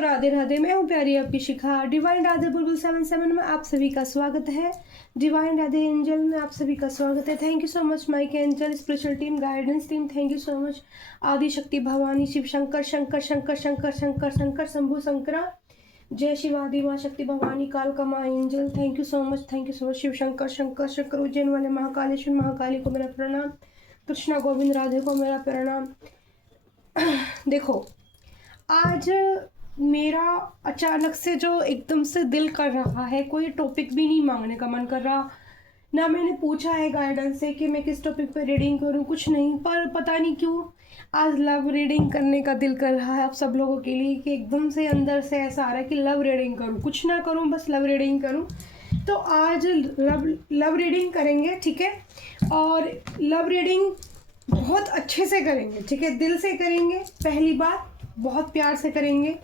राधे राधे। मैं हूँ प्यारी आपकी शिखा। डिवाइन राधे बुलबुल 77 में आप सभी का स्वागत है। डिवाइन राधे एंजल में आप सभी का स्वागत है। Thank you so much Mike angel, spiritual team, guidance team. Thank you so much Adi Shakti Bhavani, Shiv Shankar Shankar Shankar Shankar Shankar Shankar Shambhu Shankara. जय शिव आदि माँ शक्ति भवानी, कालका माँ angel. Thank you so much, thank you so much. Shiv Shankar Shankar Shankar, Ujjain वाले महाकालेश्वर महाकाली को मेरा प्रणाम। कृष्णा गोविंद राधे को मेरा प्रणाम। देखो, आज मेरा अचानक से जो एकदम से दिल कर रहा है, कोई टॉपिक भी नहीं मांगने का मन कर रहा, ना मैंने पूछा है गाइडेंस से कि मैं किस टॉपिक पर रीडिंग करूं, कुछ नहीं, पर पता नहीं क्यों आज लव रीडिंग करने का दिल कर रहा है आप सब लोगों के लिए। कि एकदम से अंदर से ऐसा आ रहा है कि लव रीडिंग करूं, कुछ ना करूं, बस लव रीडिंग करूं। तो आज लव रीडिंग करेंगे, ठीक है। और लव रीडिंग बहुत अच्छे से करेंगे, ठीक है, दिल से करेंगे। पहली बात, बहुत प्यार से करेंगे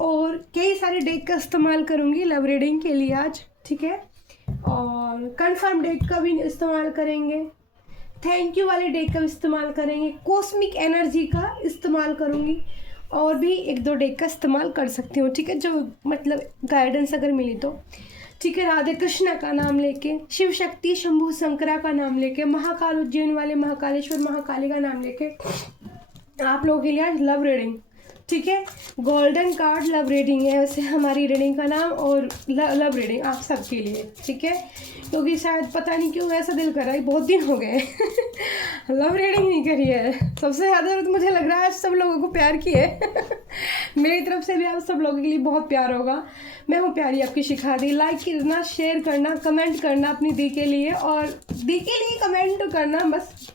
और कई सारे डेक का इस्तेमाल करूँगी लव रीडिंग के लिए आज, ठीक है। और कंफर्म डेक का भी इस्तेमाल करेंगे, थैंक यू वाले डेक का इस्तेमाल करेंगे, कॉस्मिक एनर्जी का इस्तेमाल करूँगी, और भी एक दो डेक का इस्तेमाल कर सकती हूँ, ठीक है, जो मतलब गाइडेंस अगर मिली तो, ठीक है। राधे कृष्णा का नाम लेके, शिव शक्ति शंभु शंकरा का नाम लेके, महाकाल उज्जैन वाले महाकालेश्वर महाकाली का नाम लेके आप लोगों के लिए आज लव रीडिंग, ठीक है। गोल्डन कार्ड लव रीडिंग है वैसे हमारी रीडिंग का नाम, और लव रीडिंग आप सबके लिए, ठीक है। क्योंकि शायद पता नहीं क्यों ऐसा दिल कर रहा है, बहुत दिन हो गए लव रीडिंग नहीं करी है। सबसे ज़्यादा तो मुझे लग रहा है आज सब लोगों को प्यार की है मेरी तरफ से भी आप सब लोगों के लिए बहुत प्यार होगा। मैं हूँ प्यारी आपकी शिखा दी। लाइक करना, शेयर करना, कमेंट करना अपनी दी के लिए, और दी के लिए कमेंट करना, बस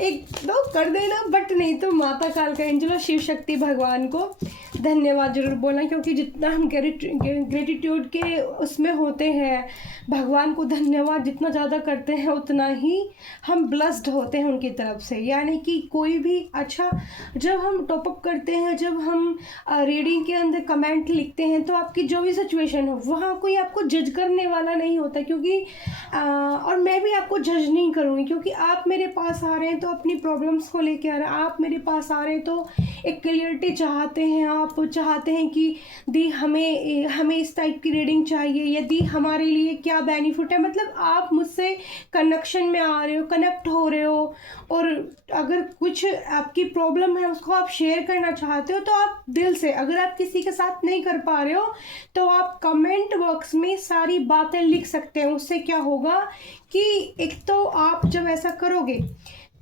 एक दो कर देना, बट नहीं तो माता काल का एंजल और शिव शक्ति भगवान को धन्यवाद जरूर बोलना। क्योंकि जितना हम ग्रेटिट्यूड के उसमें होते हैं, भगवान को धन्यवाद जितना ज़्यादा करते हैं, उतना ही हम ब्लेस्ड होते हैं उनकी तरफ से। यानी कि कोई भी अच्छा, जब हम टॉपअप करते हैं, जब हम रीडिंग के अंदर कमेंट लिखते हैं, तो आपकी जो भी सिचुएशन हो, वहाँ कोई आपको जज करने वाला नहीं होता। क्योंकि और मैं भी आपको जज नहीं करूँगी, क्योंकि आप मेरे पास आ रहे हैं तो अपनी प्रॉब्लम्स को लेकर आ रहे हैं, आप मेरे पास आ रहे हैं तो एक क्लियरिटी चाहते हैं, आप चाहते हैं कि दी हमें इस टाइप की रीडिंग चाहिए, या दी हमारे लिए क्या बेनिफिट है। मतलब आप मुझसे कनेक्शन में आ रहे हो, कनेक्ट हो रहे हो, और अगर कुछ आपकी प्रॉब्लम है उसको आप शेयर करना चाहते हो, तो आप दिल से, अगर आप किसी के साथ नहीं कर पा रहे हो तो आप कमेंट बॉक्स में सारी बातें लिख सकते हैं। उससे क्या होगा कि एक तो आप जब ऐसा करोगे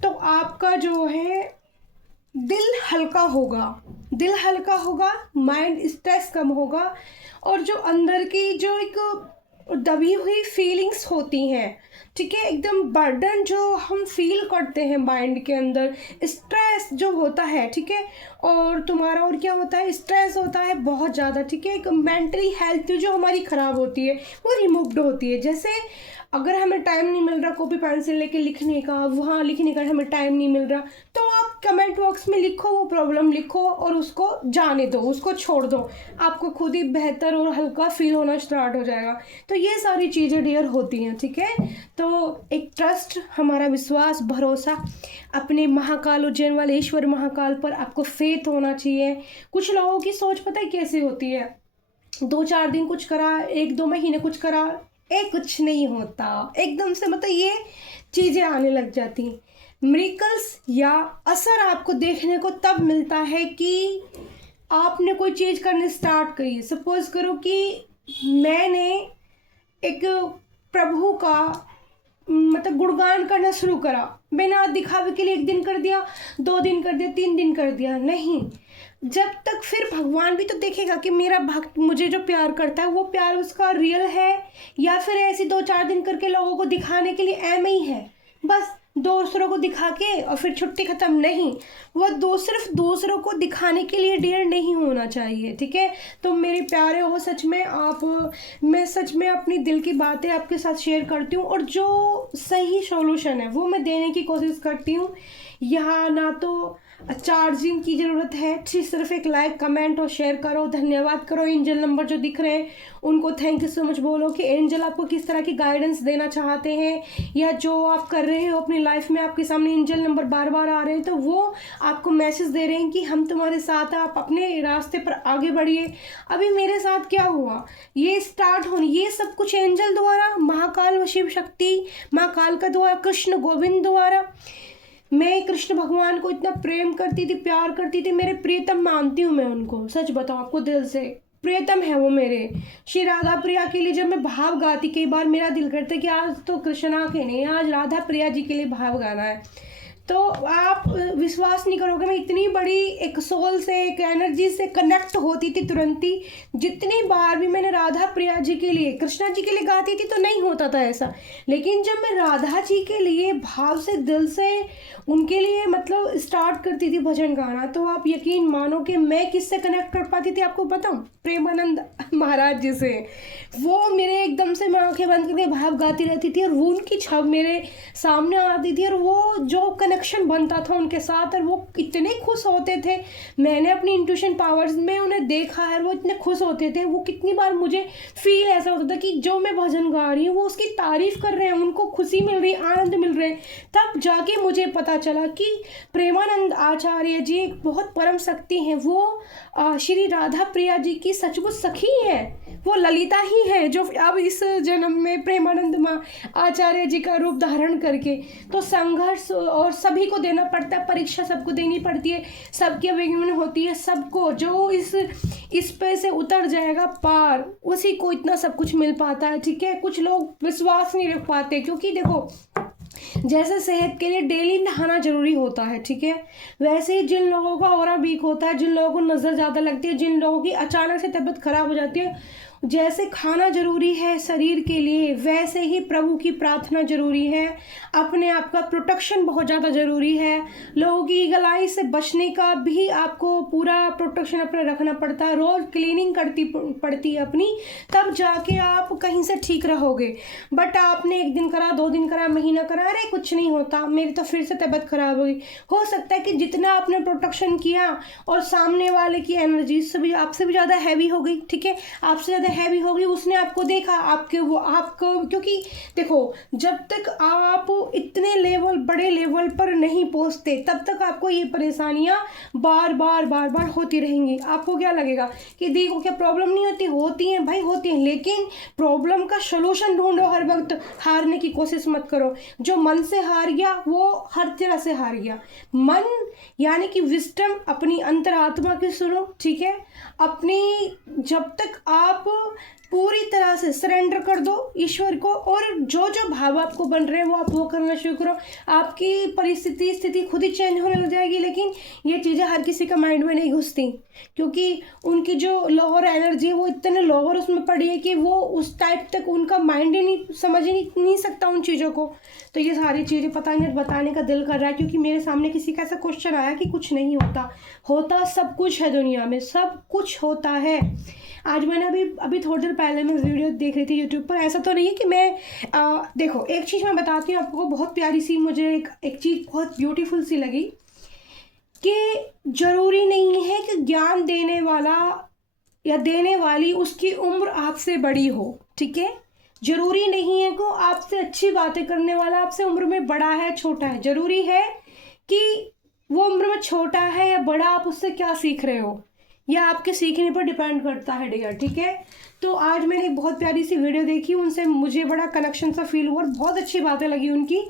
तो आपका जो है दिल हल्का होगा, माइंड स्ट्रेस कम होगा, और जो अंदर की जो एक दबी हुई फीलिंग्स होती हैं, ठीक है, एकदम बर्डन जो हम फील करते हैं माइंड के अंदर, स्ट्रेस जो होता है, ठीक है, और तुम्हारा और क्या होता है, स्ट्रेस होता है बहुत ज़्यादा, ठीक है। एक मेंटली हेल्थ जो हमारी ख़राब होती है वो रिमूव्ड होती है। जैसे अगर हमें टाइम नहीं मिल रहा कॉपी पेंसिल लेके लिखने का, वहाँ लिखने का हमें टाइम नहीं मिल रहा, तो आप कमेंट बॉक्स में लिखो, वो प्रॉब्लम लिखो और उसको जाने दो, उसको छोड़ दो, आपको खुद ही बेहतर और हल्का फील होना स्टार्ट हो जाएगा। तो ये सारी चीज़ें डियर होती हैं, ठीक है। तो एक ट्रस्ट, हमारा विश्वास, भरोसा अपने महाकाल उज्जैन वाले ईश्वर महाकाल पर आपको फेथ होना चाहिए। कुछ लोगों की सोच पता है कैसी होती है, 2-4 दिन कुछ करा, 1-2 महीने कुछ करा, कुछ नहीं होता, एकदम से मतलब ये चीज़ें आने लग जाती हैं। मिरेकल्स या असर आपको देखने को तब मिलता है कि आपने कोई चीज़ करनी स्टार्ट करी। सपोज करो कि मैंने एक प्रभु का मतलब गुणगान करना शुरू करा, बिना दिखावे के लिए 1 दिन कर दिया, 2 दिन कर दिया, 3 दिन कर दिया, नहीं, जब तक फिर भगवान भी तो देखेगा कि मेरा भक्त मुझे जो प्यार करता है वो प्यार उसका रियल है, या फिर ऐसे 2-4 दिन करके लोगों को दिखाने के लिए एम ही है, बस दूसरों को दिखा के और फिर छुट्टी ख़त्म। नहीं, वो सिर्फ दूसरों को दिखाने के लिए डियर नहीं होना चाहिए, ठीक है। तो मेरे प्यारे हो, सच में मैं सच में अपनी दिल की बातें आपके साथ शेयर करती हूँ, और जो सही सॉल्यूशन है वो मैं देने की कोशिश करती हूँ। यहाँ ना तो चार्जिंग की ज़रूरत है। सिर्फ एक लाइक, कमेंट और शेयर करो, धन्यवाद करो। एंजल नंबर जो दिख रहे हैं उनको थैंक यू सो मच बोलो कि एंजल आपको किस तरह की गाइडेंस देना चाहते हैं, या जो आप कर रहे हो अपनी लाइफ में आपके सामने एंजल नंबर बार बार आ रहे हैं तो वो आपको मैसेज दे रहे हैं कि हम तुम्हारे साथ हैं, आप अपने रास्ते पर आगे बढ़िए। अभी मेरे साथ क्या हुआ, ये स्टार्ट होने, ये सब कुछ एंजल द्वारा, महाकाल व शिव शक्ति, महाकाल का द्वारा, कृष्ण गोविंद द्वारा। मैं कृष्ण भगवान को इतना प्रेम करती थी, प्यार करती थी, मेरे प्रियतम मानती हूँ मैं उनको, सच बताऊँ आपको दिल से प्रियतम है वो मेरे। श्री राधा प्रिया के लिए जब मैं भाव गाती, कई बार मेरा दिल करता है कि आज तो कृष्णा के नहीं, आज राधा प्रिया जी के लिए भाव गाना है। तो आप विश्वास नहीं करोगे, मैं इतनी बड़ी एक सोल से, एक एनर्जी से कनेक्ट होती थी तुरंत ही। जितनी बार भी मैंने राधा प्रिया जी के लिए, कृष्णा जी के लिए गाती थी तो नहीं होता था ऐसा, लेकिन जब मैं राधा जी के लिए भाव से, दिल से उनके लिए मतलब स्टार्ट करती थी भजन गाना, तो आप यकीन मानो कि मैं किससे कनेक्ट कर पाती थी आपको बताऊं, प्रेमानंद महाराज जी से। वो मेरे एकदम से, मैं आंखें बंद करके भाव गाती रहती थी और वो उनकी छवि मेरे सामने आती थी और वो जो कनेक्शन बनता था उनके साथ, और वो इतने खुश होते थे। मैंने अपनी इंट्यूशन पावर्स में उन्हें देखा है, वो इतने खुश होते थे। वो कितनी बार मुझे फील ऐसा होता था कि जो मैं भजन गा रही हूँ वो उसकी तारीफ कर रहे हैं, उनको खुशी मिल रही, आनंद मिल रहे। तब जाके मुझे पता चला कि प्रेमानंद आचार्य जी एक बहुत परम शक्ति हैं। वो श्री राधा प्रिया जी की सचमुच सखी है, वो ललिता ही है जो अब इस जन्म में प्रेमानंद माँ आचार्य जी का रूप धारण करके। तो संघर्ष और सभी को देना पड़ता है, परीक्षा सबको देनी पड़ती है, सबकी अवेगमन होती है। सबको जो इस पे से उतर जाएगा पार, उसी को इतना सब कुछ मिल पाता है, ठीक है। कुछ लोग विश्वास नहीं रख पाते, क्योंकि देखो जैसे सेहत के लिए डेली नहाना जरूरी होता है, ठीक है, वैसे ही जिन लोगों का ऑरा वीक होता है, जिन लोगों को नज़र ज़्यादा लगती है, जिन लोगों की अचानक से तबीयत खराब हो जाती है, जैसे खाना जरूरी है शरीर के लिए, वैसे ही प्रभु की प्रार्थना जरूरी है। अपने आप का प्रोटेक्शन बहुत ज़्यादा ज़रूरी है। लोगों की ईगल आई से बचने का भी आपको पूरा प्रोटेक्शन अपना रखना पड़ता है। रोज़ क्लीनिंग करती पड़ती है अपनी, तब जाके आप कहीं से ठीक रहोगे। बट आपने एक दिन करा, 2 दिन करा, महीना करा, अरे कुछ नहीं होता, मेरी तो फिर से तबीयत खराब हुई। हो सकता है कि जितना आपने प्रोटेक्शन किया और सामने वाले की एनर्जी से भी आपसे भी ज़्यादा हैवी हो गई, ठीक है, आपसे ज़्यादा हैवी हो गई, उसने आपको देखा, आपको क्योंकि देखो जब तक आप इतने लेवल, बड़े लेवल पर नहीं पहुंचते, तब तक आपको ये परेशानियां बार बार होती रहेंगी। आपको क्या लगेगा कि दी को क्या प्रॉब्लम नहीं होती, होती हैं भाई, होती हैं, लेकिन प्रॉब्लम का सोल्यूशन ढूंढो। हर वक्त हारने की कोशिश मत करो। जो मन से हार गया वो हर तरह से हार गया। मन यानी कि विस्डम अपनी अंतरात्मा की सुनो, ठीक है। अपनी जब तक आप पूरी तरह से सरेंडर कर दो ईश्वर को, और जो जो भाव आपको बन रहे हैं वो आप वो करना शुरू करो, आपकी परिस्थिति स्थिति खुद ही चेंज होने लग जाएगी। लेकिन ये चीज़ें हर किसी का माइंड में नहीं घुसती, क्योंकि उनकी जो लोअर एनर्जी है वो इतने लोअर उसमें पड़ी है कि वो उस टाइप तक उनका माइंड ही नहीं समझ ही नहीं सकता उन चीज़ों को। तो ये सारी चीज़ें पता नहीं बताने का दिल कर रहा है, क्योंकि मेरे सामने किसी का ऐसा क्वेश्चन आया कि कुछ नहीं होता। होता सब कुछ है, दुनिया में सब कुछ होता है। आज मैंने अभी थोड़ी देर पहले मैं वीडियो देख रही थी यूट्यूब पर। ऐसा तो नहीं है कि मैं देखो एक चीज़ मैं बताती हूँ आपको, बहुत प्यारी सी, मुझे एक चीज़ बहुत ब्यूटीफुल सी लगी कि ज़रूरी नहीं है कि ज्ञान देने वाला या देने वाली उसकी उम्र आपसे बड़ी हो, ठीक है। ज़रूरी नहीं है कि आपसे अच्छी बातें करने वाला आपसे उम्र में बड़ा है छोटा है। ज़रूरी है कि वो उम्र में छोटा है या बड़ा, आप उससे क्या सीख रहे हो, यह आपके सीखने पर डिपेंड करता है डियर, ठीक है। तो आज मैंने एक बहुत प्यारी सी वीडियो देखी, उनसे मुझे बड़ा कनेक्शन सा फील हुआ और बहुत अच्छी बातें लगी उनकी।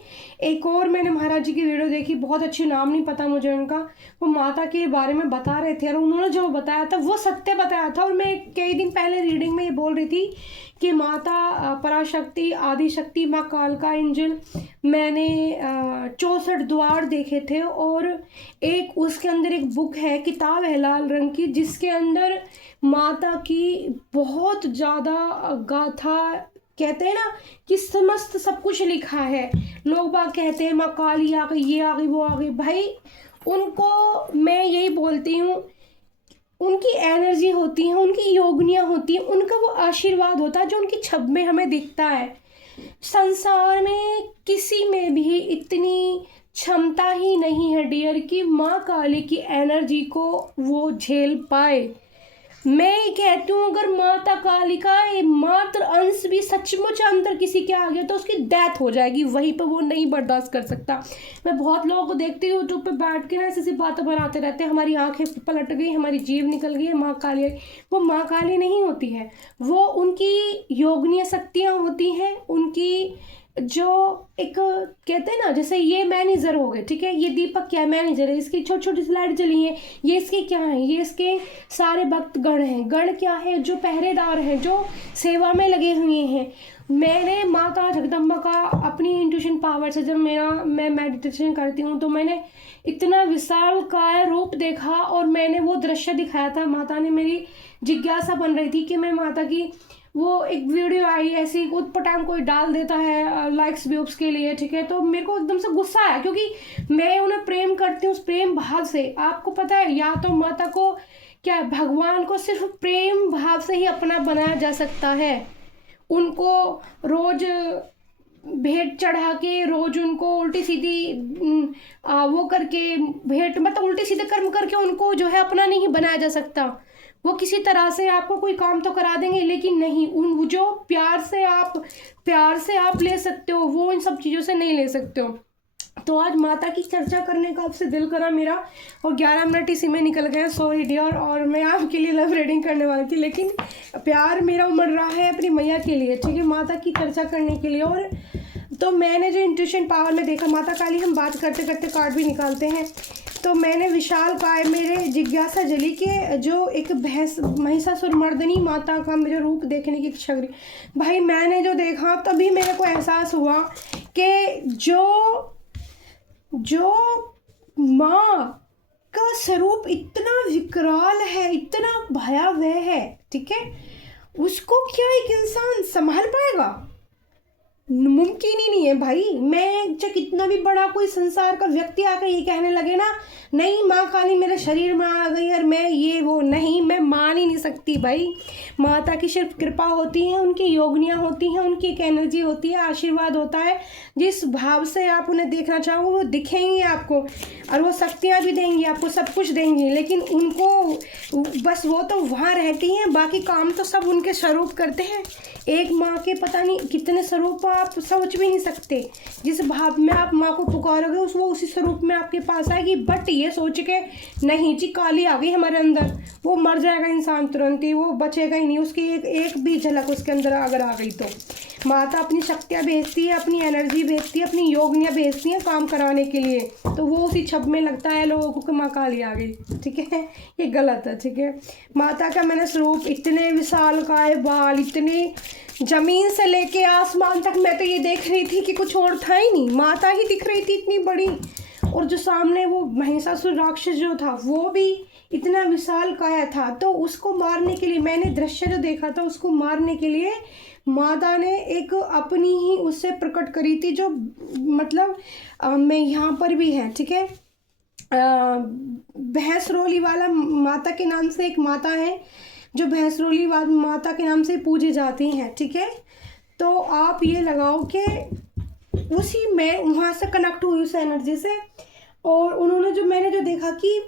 एक और मैंने महाराज जी की वीडियो देखी, बहुत अच्छी, नाम नहीं पता मुझे उनका, वो माता के बारे में बता रहे थे और उन्होंने जो बताया था वो सत्य बताया था। और मैं कई दिन पहले रीडिंग में ये बोल रही थी कि माता पराशक्ति, आदिशक्ति, माँ कालका एंजल, मैंने 64 द्वार देखे थे, और एक उसके अंदर एक बुक है, किताब है लाल रंग की, जिसके अंदर माता की बहुत ज़्यादा गाथा, कहते हैं ना कि समस्त सब कुछ लिखा है। लोग बाग कहते हैं माँ काली आ गई, ये आ गई, वो आ गई। भाई उनको मैं यही बोलती हूँ, उनकी एनर्जी होती है, उनकी योगनियाँ होती हैं, उनका वो आशीर्वाद होता है जो उनकी छब में हमें दिखता है। संसार में किसी में भी इतनी क्षमता ही नहीं है डियर कि माँ काली की एनर्जी को वो झेल पाए। मैं ये कहती हूँ अगर माता काली का मात्र अंश भी सचमुच अंदर किसी के आ गया तो उसकी डेथ हो जाएगी, वहीं पर वो नहीं बर्दाश्त कर सकता। मैं बहुत लोगों को देखती हूँ यूट्यूब पे बैठ के ना ऐसी बातें बनाते रहते हैं, हमारी आंखें पलट गई, हमारी जीभ निकल गई है, माँ काली। वो माँ काली नहीं होती है, वो उनकी योगनीय शक्तियाँ होती हैं, उनकी जो एक कहते हैं ना, जैसे ये मैनेजर हो गए, ठीक है, ये दीपक क्या मैनेजर है, इसकी छोटी छोटी स्लाइड चली है, ये इसके क्या है, ये इसके सारे भक्त गण हैं। गण क्या है? जो पहरेदार हैं, जो सेवा में लगे हुए हैं। मैंने माता जगदम्बा का अपनी इंट्यूशन पावर से जब मैं मेडिटेशन करती हूँ तो मैंने इतना विशाल काय रूप देखा और मैंने वो दृश्य दिखाया था। माता ने, मेरी जिज्ञासा बन रही थी कि मैं माता की, वो एक वीडियो आई ऐसी उटपटांग कोई डाल देता है लाइक्स व्यूज के लिए, ठीक है, तो मेरे को एकदम से गुस्सा आया क्योंकि मैं उन्हें प्रेम करती हूँ उस प्रेम भाव से। आपको पता है, या तो माता को क्या, भगवान को सिर्फ प्रेम भाव से ही अपना बनाया जा सकता है। उनको रोज भेंट चढ़ा के, रोज उनको उल्टी सीधी वो करके भेंट, मतलब उल्टी सीधे कर्म करके उनको जो है अपना नहीं बनाया जा सकता। वो किसी तरह से आपको कोई काम तो करा देंगे, लेकिन नहीं, उन जो प्यार से आप ले सकते हो वो इन सब चीज़ों से नहीं ले सकते हो। तो आज माता की चर्चा करने का आपसे दिल करा मेरा, और 11 मिनट इसी में निकल गए, सॉरी डियर। और मैं आपके लिए लव रीडिंग करने वाली थी, लेकिन प्यार मेरा उमड़ रहा है अपनी मैया के लिए, ठीक है, माता की चर्चा करने के लिए। और तो मैंने जो इंट्यूशन पावर में देखा, माता काली हम बात करते करते कार्ड भी निकालते हैं, तो मैंने विशाल काय, मेरे जिज्ञासा जली कि जो एक भैंस महिषासुर मर्दनी माता का मुझे रूप देखने की इच्छा करी। भाई मैंने जो देखा तभी मेरे को एहसास हुआ कि जो माँ का स्वरूप इतना विकराल है, इतना भयावह है, ठीक है, उसको क्या एक इंसान संभाल पाएगा? मुमकिन ही नहीं है भाई। मैं चाहे कितना भी बड़ा कोई संसार का व्यक्ति आकर ये कहने लगे ना, नहीं माँ काली मेरे शरीर में आ गई और मैं ये वो, नहीं, मैं मान ही नहीं सकती भाई। माता की सिर्फ कृपा होती है, उनकी योगनियाँ होती हैं, उनकी एक एनर्जी होती है, आशीर्वाद होता है। जिस भाव से आप उन्हें देखना चाहो वो दिखेंगी आपको, और वो शक्तियाँ भी देंगी आपको, सब कुछ देंगी, लेकिन उनको बस वो तो वहाँ रहती हैं, बाकी काम तो सब उनके स्वरूप करते हैं। एक माँ के पता नहीं कितने स्वरूप आप सोच भी नहीं सकते। जिस भाव में आप माँ को पुकारोगे वो उसी स्वरूप में आपके पास आएगी। बट ये सोच के नहीं जी काली आ गई हमारे अंदर, वो मर जाएगा इंसान तुरंत ही, वो बचेगा ही नहीं, उसकी एक भी झलक उसके अंदर अगर आ गई तो। माता अपनी शक्तियाँ भेजती है, अपनी एनर्जी भेजती है, अपनी योगनियाँ भेजती हैं काम कराने के लिए, तो वो उसी छब में लगता है लोगों को कि माँ काली आ गई, ठीक है, ये गलत है, ठीक है। माता का मैंने स्वरूप, इतने विशाल काय बाल, इतने जमीन से लेके आसमान तक, मैं तो ये देख रही थी कि कुछ और था ही नहीं, माता ही दिख रही थी इतनी बड़ी। और जो सामने वो महिषासुर राक्षस जो था वो भी इतना विशाल काया था, तो उसको मारने के लिए, मैंने दृश्य जो देखा था उसको मारने के लिए माता ने एक अपनी ही उससे प्रकट करी थी, जो मतलब मैं यहाँ पर भी है, ठीक है, भैंसरोली वाला माता के नाम से एक माता है जो भैंसरोली माता के नाम से पूजी जाती हैं, ठीक है। तो आप ये लगाओ कि उसी में वहाँ से कनेक्ट हुई उस एनर्जी से, और उन्होंने जो मैंने जो देखा कि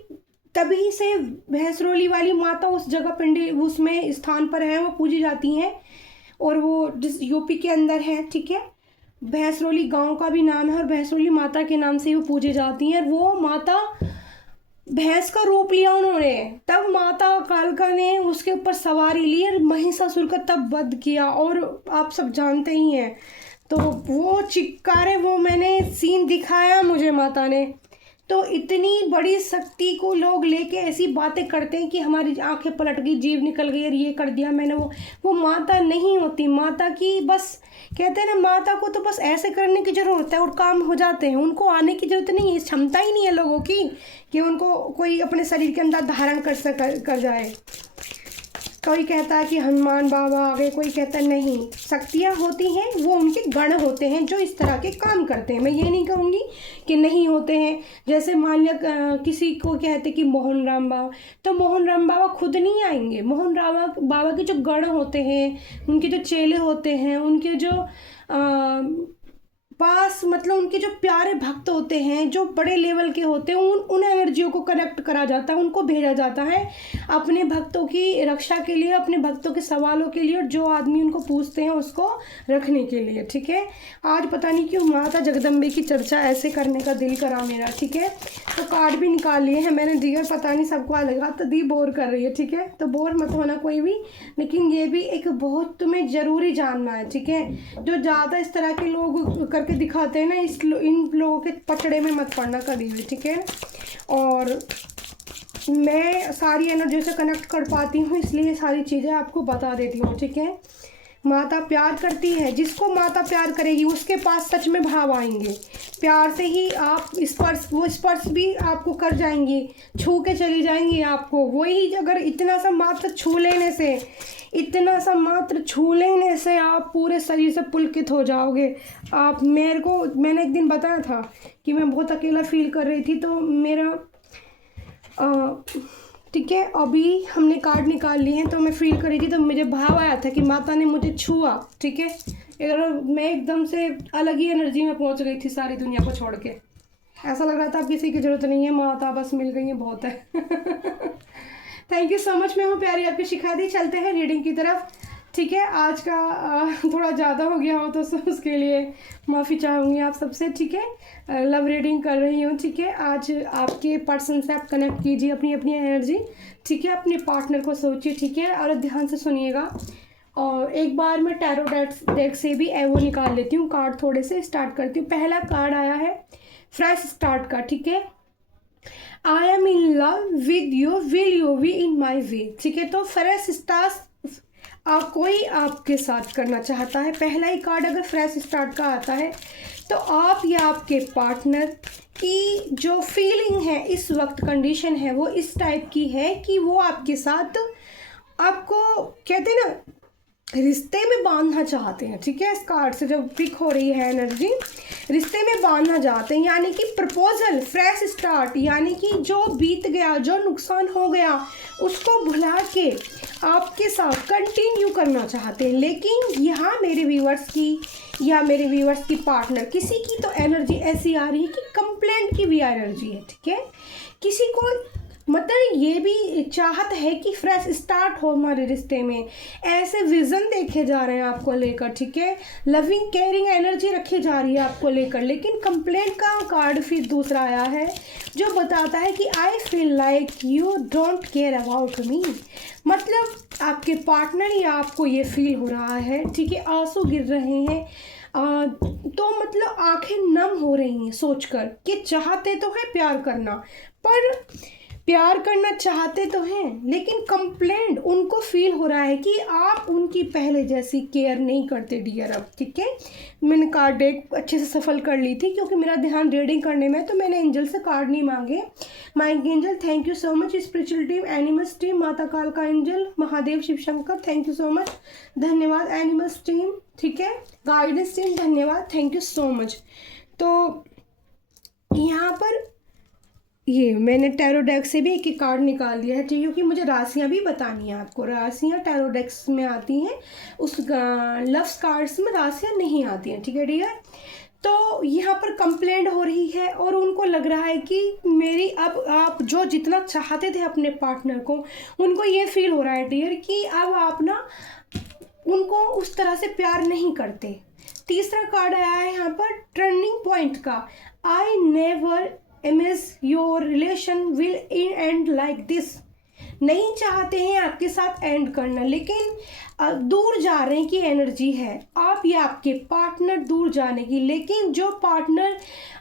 तभी से भैंसरोली वाली माता उस जगह पिंडी उसमें स्थान पर है, वो पूजी जाती हैं, और वो जिस यूपी के अंदर है, ठीक है, भैंसरोली गांव का भी नाम है, और भैंसरोली माता के नाम से वो पूजी जाती हैं। वो माता भैंस का रूप लिया उन्होंने, तब माता कालका ने उसके ऊपर सवारी ली और महिषासुर का तब वध किया, और आप सब जानते ही हैं। तो वो चिक्कारे, वो मैंने सीन दिखाया मुझे माता ने। तो इतनी बड़ी शक्ति को लोग लेके ऐसी बातें करते हैं कि हमारी आंखें पलट गई, जीभ निकल गई और ये कर दिया मैंने, वो माता नहीं होती। माता की बस कहते हैं ना, माता को तो बस ऐसे करने की ज़रूरत है और काम हो जाते हैं, उनको आने की ज़रूरत नहीं है, क्षमता ही नहीं है लोगों की कि उनको कोई अपने शरीर के अंदर धारण कर जाए। कोई कहता है कि हनुमान बाबा आ गए, कोई कहता है नहीं, शक्तियाँ होती हैं, वो उनके गण होते हैं जो इस तरह के काम करते हैं। मैं ये नहीं कहूँगी कि नहीं होते हैं। जैसे मान लिया किसी को कहते कि मोहन राम बाबा, तो मोहन राम बाबा खुद नहीं आएंगे। मोहन राम बाबा के जो गण होते हैं, उनके जो चेले होते हैं, उनके जो पास मतलब उनके जो प्यारे भक्त होते हैं, जो बड़े लेवल के होते हैं, उन एनर्जियों को कनेक्ट करा जाता है, उनको भेजा जाता है अपने भक्तों की रक्षा के लिए, अपने भक्तों के सवालों के लिए, और जो आदमी उनको पूछते हैं उसको रखने के लिए। ठीक है, आज पता नहीं क्यों माता जगदम्बे की चर्चा ऐसे करने का दिल करा मेरा। ठीक है, तो कार्ड भी निकाल लिए हैं मैंने डियर, पता नहीं सबको लगा तो दी बोर कर रही है। ठीक है, तो बोर मत होना कोई भी, लेकिन ये भी एक बहुत तुम्हें ज़रूरी जानना है। ठीक है, जो ज़्यादा इस तरह के लोग करके दिखाते हैं ना, इन लोगों के पचड़े में मत पड़ना कभी भी। ठीक है, और मैं सारी एनर्जी से कनेक्ट कर पाती हूँ, इसलिए सारी चीज़ें आपको बता देती हूँ। ठीक है, माता प्यार करती है, जिसको माता प्यार करेगी उसके पास सच में भाव आएंगे। प्यार से ही आप स्पर्श भी आपको कर जाएंगी, छू के चली जाएंगी आपको। वही अगर इतना सा मात्र छू लेने से आप पूरे शरीर से पुलकित हो जाओगे। आप मैंने एक दिन बताया था कि मैं बहुत अकेला फील कर रही थी, तो मेरा ठीक है, अभी हमने कार्ड निकाल लिए हैं, तो मैं फील कर रही थी, तो मुझे भाव आया था कि माता ने मुझे छुआ। ठीक है, अगर मैं एकदम से अलग ही एनर्जी में पहुंच गई थी सारी दुनिया को छोड़ के, ऐसा लग रहा था अब किसी की ज़रूरत नहीं है, माता बस मिल गई है, बहुत है। थैंक यू सो मच, मैं हूँ प्यारी आपकी शिखा दी। चलते हैं रीडिंग की तरफ। ठीक है, आज का थोड़ा ज़्यादा हो गया हो तो उसके लिए माफ़ी चाहूँगी आप सबसे। ठीक है, लव रीडिंग कर रही हूँ। ठीक है, आज आपके पर्सन से आप कनेक्ट कीजिए अपनी अपनी एनर्जी। ठीक है, अपने पार्टनर को सोचिए। ठीक है, और ध्यान से सुनिएगा। और एक बार मैं टैरो डेक से भी वो निकाल लेती हूँ कार्ड, थोड़े से स्टार्ट करती हूँ। पहला कार्ड आया है फ्रेश स्टार्ट का। ठीक है, I am in love with you, will you be in my way. ठीक है, तो फ्रेश स्टार्ट कोई आपके साथ करना चाहता है। पहला ही कार्ड अगर फ्रेश स्टार्ट का आता है, तो आप या आपके पार्टनर की जो फीलिंग है इस वक्त, कंडीशन है, वो इस टाइप की है कि वो आपके साथ, आपको कहते हैं ना, रिश्ते में बांधना चाहते हैं। ठीक है, इस कार्ड से जब पिक हो रही है एनर्जी, रिश्ते में बांधना चाहते हैं, यानी कि प्रपोजल, फ्रेश स्टार्ट, यानी कि जो बीत गया, जो नुकसान हो गया, उसको भुला के आपके साथ कंटिन्यू करना चाहते हैं। लेकिन यहाँ मेरे व्यूअर्स की या मेरे व्यूअर्स की पार्टनर, किसी की तो एनर्जी ऐसी आ रही है कि कंप्लेंट की भी एनर्जी है। ठीक है, किसी को मतलब ये भी चाहत है कि फ्रेश स्टार्ट हो हमारे रिश्ते में, ऐसे विज़न देखे जा रहे हैं आपको लेकर। ठीक है, लविंग केयरिंग एनर्जी रखी जा रही है आपको लेकर। लेकिन कंप्लेंट का कार्ड फिर दूसरा आया है, जो बताता है कि I feel like you don't care about me. मतलब आपके पार्टनर या आपको ये फील हो रहा है। ठीक है, आंसू गिर रहे हैं, तो मतलब आंखें नम हो रही हैं सोचकर कि चाहते तो है प्यार करना, पर प्यार करना चाहते तो हैं, लेकिन कंप्लेंट उनको फील हो रहा है कि आप उनकी पहले जैसी केयर नहीं करते डियर अब। ठीक है, मैंने कार्ड डेक अच्छे से सफल कर ली थी, क्योंकि मेरा ध्यान रीडिंग करने में, तो मैंने एंजल से कार्ड नहीं मांगे। My angel, thank you so much. Spiritual team, animals team, माता काल का angel, Mahadev, Shiv Shankar, thank you so much, धन्यवाद। एनिमल्स टीम, ठीक है, गाइडेंस टीम, धन्यवाद, थैंक यू सो मच। तो यहाँ पर ये मैंने टैरो डेक से भी एक कार्ड निकाल दिया है, ठीक है, क्योंकि मुझे राशियाँ भी बतानी है आपको। राशियाँ टैरो डेक्स में आती हैं, उस लव कार्ड्स में राशियाँ नहीं आती हैं। ठीक है डियर, तो यहाँ पर कंप्लेंट हो रही है और उनको लग रहा है कि मेरी, अब आप जो जितना चाहते थे अपने पार्टनर को, उनको ये फील हो रहा है डियर कि अब आप ना उनको उस तरह से प्यार नहीं करते। तीसरा कार्ड आया है यहाँ पर टर्निंग पॉइंट का। I never image your relation will and like this. नहीं चाहते हैं आपके साथ एंड करना, लेकिन दूर जा रहे की एनर्जी है आप या आपके पार्टनर दूर जाने की। लेकिन जो पार्टनर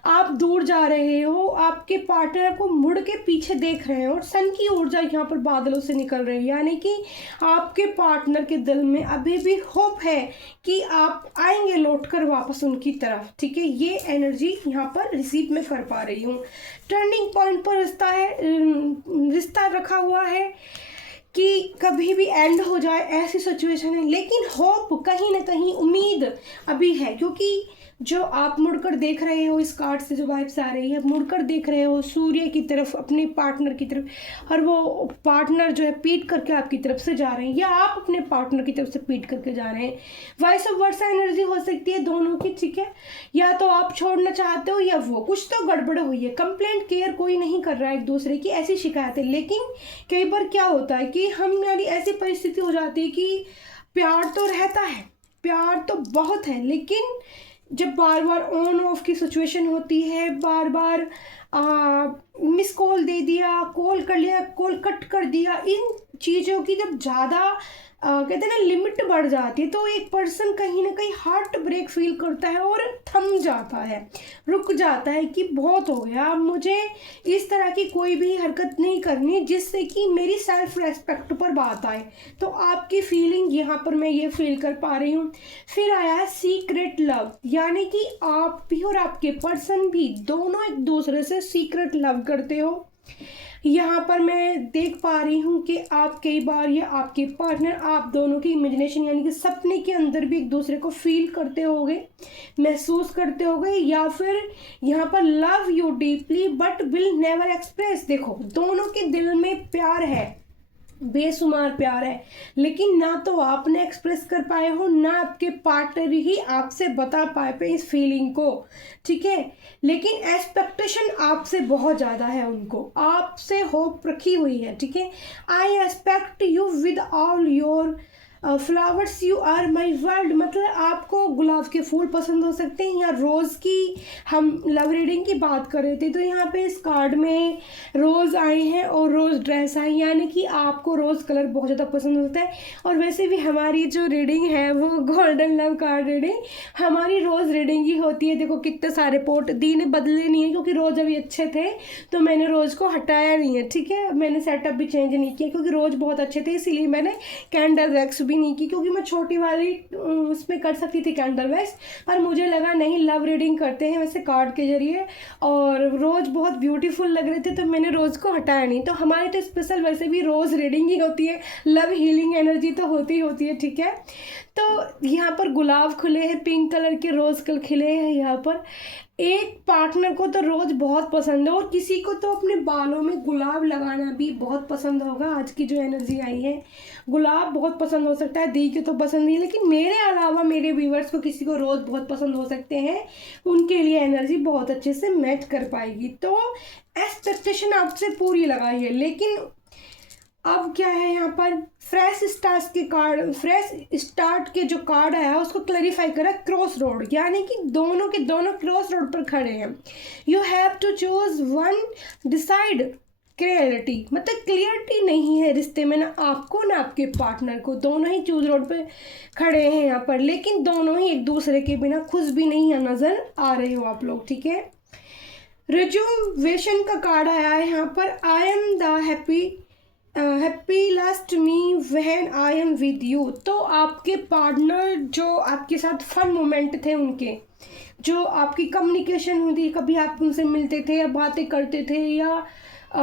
आप दूर जा रहे हो, आपके पार्टनर को मुड़ के पीछे देख रहे हो, और सन की ऊर्जा यहाँ पर बादलों से निकल रही है, यानी कि आपके पार्टनर के दिल में अभी भी होप है कि आप आएंगे लौटकर वापस उनकी तरफ। ठीक है, ये एनर्जी यहाँ पर रिसीव में कर पा रही हूँ। टर्निंग पॉइंट पर रिश्ता रखा हुआ है कि कभी भी एंड हो जाए, ऐसी सिचुएशन है, लेकिन होप, कहीं ना कहीं उम्मीद अभी है, क्योंकि जो आप मुड़कर देख रहे हो, इस कार्ड से जो वाइब्स आ रही है, मुड़कर देख रहे हो सूर्य की तरफ, अपने पार्टनर की तरफ, और वो पार्टनर जो है पीट करके आपकी तरफ से जा रहे हैं, या आप अपने पार्टनर की तरफ से पीट करके जा रहे हैं। वाइस ऑफ वर्सा एनर्जी हो सकती है दोनों की, ठीक है। या तो आप छोड़ना चाहते हो या वो, कुछ तो गड़बड़ हुई है। कंप्लेंट केयर कोई नहीं कर रहा है एक दूसरे की, ऐसी शिकायतें। लेकिन कई बार क्या होता है कि हमारी ऐसी परिस्थिति हो जाती है कि प्यार तो रहता है, प्यार तो बहुत है, लेकिन जब बार बार ऑन ऑफ की सिचुएशन होती है, बार बार मिस कॉल दे दिया, कॉल कर लिया, कॉल कट कर दिया, इन चीज़ों की जब ज़्यादा कहते हैं ना लिमिट बढ़ जाती है, तो एक पर्सन कहीं ना कहीं हार्ट ब्रेक फील करता है और थम जाता है, रुक जाता है कि बहुत हो गया, अब मुझे इस तरह की कोई भी हरकत नहीं करनी जिससे कि मेरी सेल्फ रेस्पेक्ट पर बात आए। तो आपकी फीलिंग यहाँ पर मैं ये फील कर पा रही हूँ। फिर आया है सीक्रेट लव, यानी कि आप भी और आपके पर्सन भी दोनों एक दूसरे से सीक्रेट लव करते हो। यहाँ पर मैं देख पा रही हूँ कि आप कई बार या आपके पार्टनर, आप दोनों की इमेजिनेशन यानी कि सपने के अंदर भी एक दूसरे को फील करते होगे, महसूस करते होगे, या फिर यहाँ पर love you deeply but will never express. देखो, दोनों के दिल में प्यार है, बेशुमार प्यार है, लेकिन ना तो आपने एक्सप्रेस कर पाए हो, ना आपके पार्टनर ही आपसे बता पाए पे इस फीलिंग को, ठीक है। लेकिन एक्सपेक्टेशन आपसे बहुत ज़्यादा है, उनको आपसे होप रखी हुई है, ठीक है। I expect you with all your flowers, you are my world. मतलब आपको गुलाब के फूल पसंद हो सकते हैं, या रोज़ की, हम लव रीडिंग की बात कर रहे थे तो यहाँ पे इस कार्ड में रोज़ आए हैं और रोज़ ड्रेस आई, यानी कि आपको रोज़ कलर बहुत ज़्यादा पसंद होता है। और वैसे भी हमारी जो रीडिंग है वो गोल्डन लव कार्ड रीडिंग हमारी रोज़ रीडिंग ही होती है। देखो कितने सारे पोर्ट दी ने बदले नहीं है, क्योंकि रोज़ अभी अच्छे थे तो मैंने रोज़ को हटाया नहीं है, ठीक है। मैंने सेटअप भी चेंज नहीं किया क्योंकि रोज़ बहुत अच्छे थे, इसीलिए मैंने कैंडल वैक्स भी नहीं की, क्योंकि मैं छोटी वाली उसमें कर सकती थी कैंडल वैक्स, पर मुझे लगा नहीं, लव रीडिंग करते हैं वैसे कार्ड के जरिए, और रोज़ बहुत ब्यूटीफुल लग रहे थे तो मैंने रोज़ को हटाया नहीं। तो हमारी तो स्पेशल वैसे भी रोज़ रीडिंग ही होती है, लव हीलिंग एनर्जी तो होती है, ठीक है। तो यहाँ पर गुलाब खुले हैं, पिंक कलर के रोज़ कल खिले हैं यहाँ पर। एक पार्टनर को तो रोज़ बहुत पसंद है, और किसी को तो अपने बालों में गुलाब लगाना भी बहुत पसंद होगा। आज की जो एनर्जी आई है, गुलाब बहुत पसंद हो सकता है, दी के तो पसंद नहीं, लेकिन मेरे अलावा मेरे व्यूवर्स को किसी को रोज़ बहुत पसंद हो सकते हैं, उनके लिए एनर्जी बहुत अच्छे से मैच कर पाएगी। तो एक्सपेक्टेशन आपसे पूरी लगाई है, लेकिन अब क्या है यहाँ पर फ्रेश स्टार्ट के कार्ड, फ्रेश स्टार्ट के जो कार्ड आया उसको क्लैरिफाई करा, क्रॉस रोड, यानी कि दोनों के दोनों क्रॉस रोड पर खड़े हैं। You have to choose one, decide clarity, मतलब क्लियरिटी नहीं है रिश्ते में, ना आपको ना आपके पार्टनर को, दोनों ही चूज रोड पे खड़े हैं यहाँ पर, लेकिन दोनों ही एक दूसरे के बिना खुश भी नहीं नजर आ रहे हो आप लोग, ठीक है। रिज्यूवेशन का कार्ड आया है यहाँ पर, I am the happy last me when I am with you. तो आपके पार्टनर जो आपके साथ फन मोमेंट थे उनके, जो आपकी कम्युनिकेशन हुई थी, कभी आप उनसे मिलते थे या बातें करते थे, या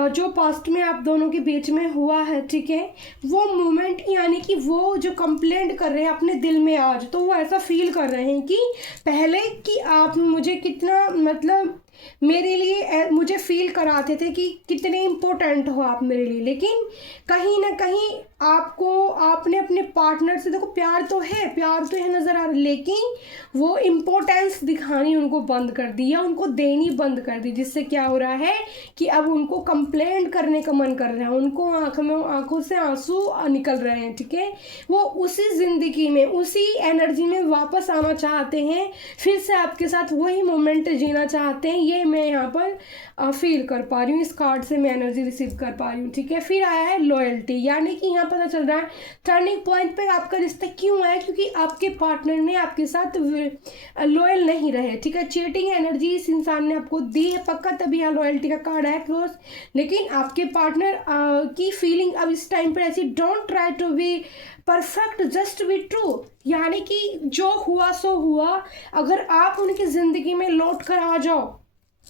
जो पास्ट में आप दोनों के बीच में हुआ है, ठीक है, वो मोमेंट, यानी कि वो जो कंप्लेंट कर रहे हैं अपने दिल में आज, तो वो ऐसा फील कर रहे हैं कि पहले कि आप मुझे कितना, मतलब मेरे लिए मुझे फील कराते थे कि कितने इम्पोर्टेंट हो आप मेरे लिए, लेकिन कहीं ना कहीं आपको, आपने अपने पार्टनर से, देखो प्यार तो है नज़र आ रहा, लेकिन वो इम्पोर्टेंस दिखानी उनको बंद कर दी या उनको देनी बंद कर दी, जिससे क्या हो रहा है कि अब उनको कंप्लेंट करने का मन कर रहा है, उनको आंखों से आंसू निकल रहे हैं, ठीक है। वो उसी ज़िंदगी में, उसी एनर्जी में वापस आना चाहते हैं, फिर से आपके साथ वही मोमेंट जीना चाहते हैं। ये मैं यहाँ पर फील कर पा रही हूँ, इस कार्ड से मैं एनर्जी रिसीव कर पा रही हूँ, ठीक है। फिर आया है लॉयल्टी, यानी कि यहाँ पता चल रहा है टर्निंग पॉइंट पे आपका रिश्ता क्यों आया, क्योंकि आपके पार्टनर ने आपके साथ लॉयल नहीं रहे, ठीक है। चीटिंग एनर्जी इस इंसान ने आपको दी है पक्का, तभी यहाँ लॉयल्टी का कार्ड है क्रॉस। लेकिन आपके पार्टनर की फीलिंग अब इस टाइम पर ऐसी, don't try to be perfect, just be true, यानी कि जो हुआ सो हुआ, अगर आप उनकी ज़िंदगी में लौट कर आ जाओ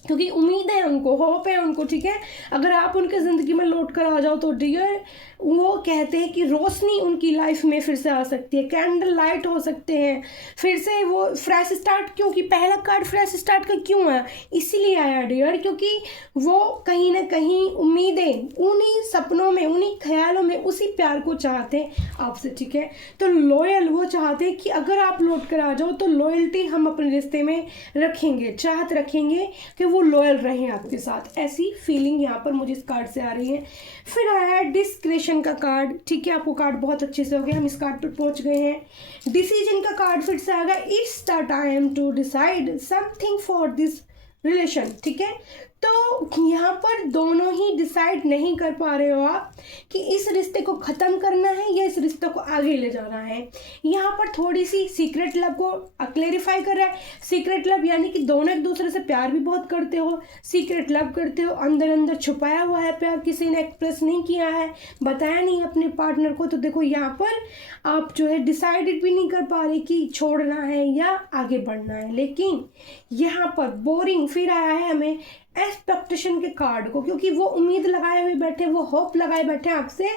क्योंकि उम्मीद है उनको, होप है उनको, ठीक है। अगर आप उनके ज़िंदगी में लौट कर आ जाओ तो डियर, वो कहते हैं कि रोशनी उनकी लाइफ में फिर से आ सकती है, कैंडल लाइट हो सकते हैं फिर से, वो फ्रेश स्टार्ट। क्योंकि पहला कार्ड फ्रेश स्टार्ट का क्यों है, इसीलिए आया डियर, क्योंकि वो कहीं ना कहीं उम्मीदें, उन्हीं सपनों में, उन्हीं ख्यालों में उसी प्यार को चाहते हैं आपसे, ठीक है। तो लॉयल वो चाहते हैं कि अगर आप लौट कर आ जाओ तो लॉयल्टी हम अपने रिश्ते में रखेंगे, चाहत रखेंगे कि वो लॉयल रहें आपके साथ। ऐसी फीलिंग यहाँ पर मुझे इस कार्ड से आ रही है। फिर आया है डिस्क्रेशन का कार्ड, ठीक है। आपको कार्ड बहुत अच्छे से हो गया, हम इस कार्ड पर पहुंच गए हैं। डिसीजन का कार्ड फिर से आ गया, it's the time to decide something for this relation, ठीक है। तो यहाँ पर दोनों ही डिसाइड नहीं कर पा रहे हो आप कि इस रिश्ते को ख़त्म करना है या इस रिश्ते को आगे ले जाना है। यहाँ पर थोड़ी सी सीक्रेट लव को क्लेरिफाई कर रहा है। सीक्रेट लव यानी कि दोनों एक दूसरे से प्यार भी बहुत करते हो, सीक्रेट लव करते हो, अंदर अंदर छुपाया हुआ है प्यार, किसी ने एक्सप्रेस नहीं किया है, बताया नहीं अपने पार्टनर को। तो देखो यहाँ पर आप जो है डिसाइडेड भी नहीं कर पा रहे कि छोड़ना है या आगे बढ़ना है। लेकिन यहाँ पर बोरिंग फिर आया है हमें एक्सपेक्टेशन के कार्ड को, क्योंकि वो उम्मीद लगाए हुए बैठे, वो होप लगाए बैठे आपसे।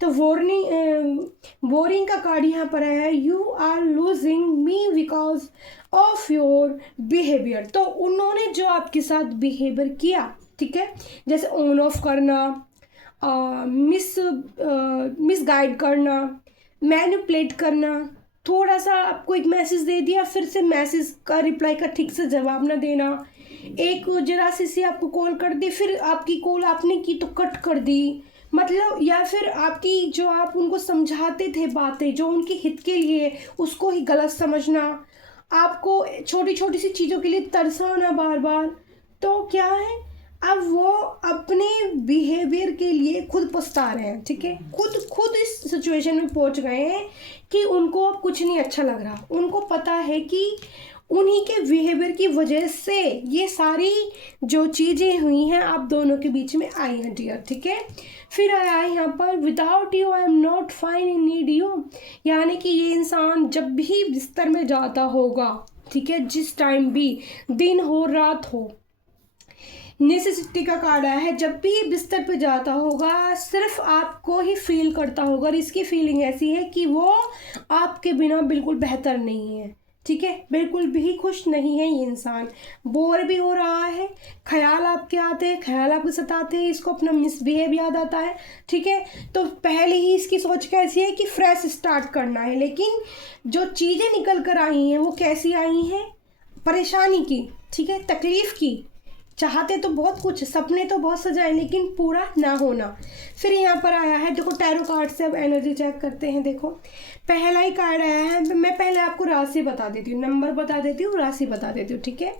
तो बोरिंग का कार्ड यहाँ पर है, you are losing me because of your behaviour. तो उन्होंने जो आपके साथ बिहेवियर किया, ठीक है, जैसे ऑन ऑफ करना, मिस गाइड करना, मैनिपुलेट करना, थोड़ा सा आपको एक मैसेज दे दिया, फिर से मैसेज का रिप्लाई का ठीक से जवाब ना देना, एक जरा सी आपको कॉल कर दी, फिर आपकी कॉल आपने की तो कट कर दी, मतलब, या फिर आपकी जो आप उनको समझाते थे बातें जो उनके हित के लिए, उसको ही गलत समझना, आपको छोटी छोटी सी चीज़ों के लिए तरसाना बार बार। तो क्या है, अब वो अपने बिहेवियर के लिए खुद पछता रहे हैं, ठीक है। खुद इस सिचुएशन में पहुंच गए हैं कि उनको अब कुछ नहीं अच्छा लग रहा। उनको पता है कि उन्हीं के बिहेवियर की वजह से ये सारी जो चीज़ें हुई हैं आप दोनों के बीच में आई हैं डियर, ठीक है। फिर आया है यहाँ पर, without you I am not fine in need you, यानी कि ये इंसान जब भी बिस्तर में जाता होगा, ठीक है, जिस टाइम भी, दिन हो रात हो, नेसेसिटी का कार्ड आया है, जब भी बिस्तर पे जाता होगा सिर्फ आपको ही फील करता होगा। और इसकी फीलिंग ऐसी है कि वो आपके बिना बिल्कुल बेहतर नहीं है, ठीक है, बिल्कुल भी खुश नहीं है ये इंसान, बोर भी हो रहा है, ख्याल आपके आते हैं, ख्याल आपको सताते हैं, इसको अपना मिसबिहेव याद आता है, ठीक है। तो पहले ही इसकी सोच कैसी है कि फ्रेश स्टार्ट करना है, लेकिन जो चीज़ें निकल कर आई हैं वो कैसी आई हैं, परेशानी की, ठीक है, तकलीफ़ की। चाहते तो बहुत कुछ, सपने तो बहुत सजाए, लेकिन पूरा ना होना। फिर यहाँ पर आया है, देखो टैरो कार्ड से अब एनर्जी चेक करते हैं। देखो पहला ही कार्ड आया है, मैं पहले आपको राशि बता देती हूँ, नंबर बता देती हूँ, राशि बता देती हूँ, ठीक है।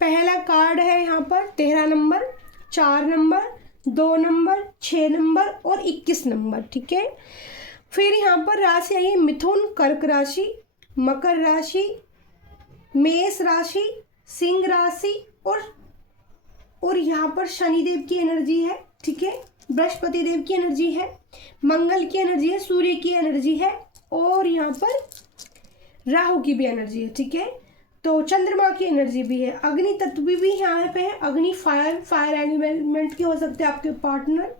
पहला कार्ड है यहाँ पर 13 नंबर, 4 नंबर, 2 नंबर, 6 नंबर और 21 नंबर, ठीक है। फिर यहाँ पर राशि आई है मिथुन, कर्क राशि, मकर राशि, मेष राशि, सिंह राशि और यहाँ पर शनिदेव की एनर्जी है, ठीक है, बृहस्पति देव की एनर्जी है, मंगल की एनर्जी है, सूर्य की एनर्जी है और यहाँ पर राहु की भी एनर्जी है, ठीक है। तो चंद्रमा की एनर्जी भी है, अग्नि तत्व भी यहाँ पे है, अग्नि फायर एलिमेंट के हो सकते हैं आपके पार्टनर,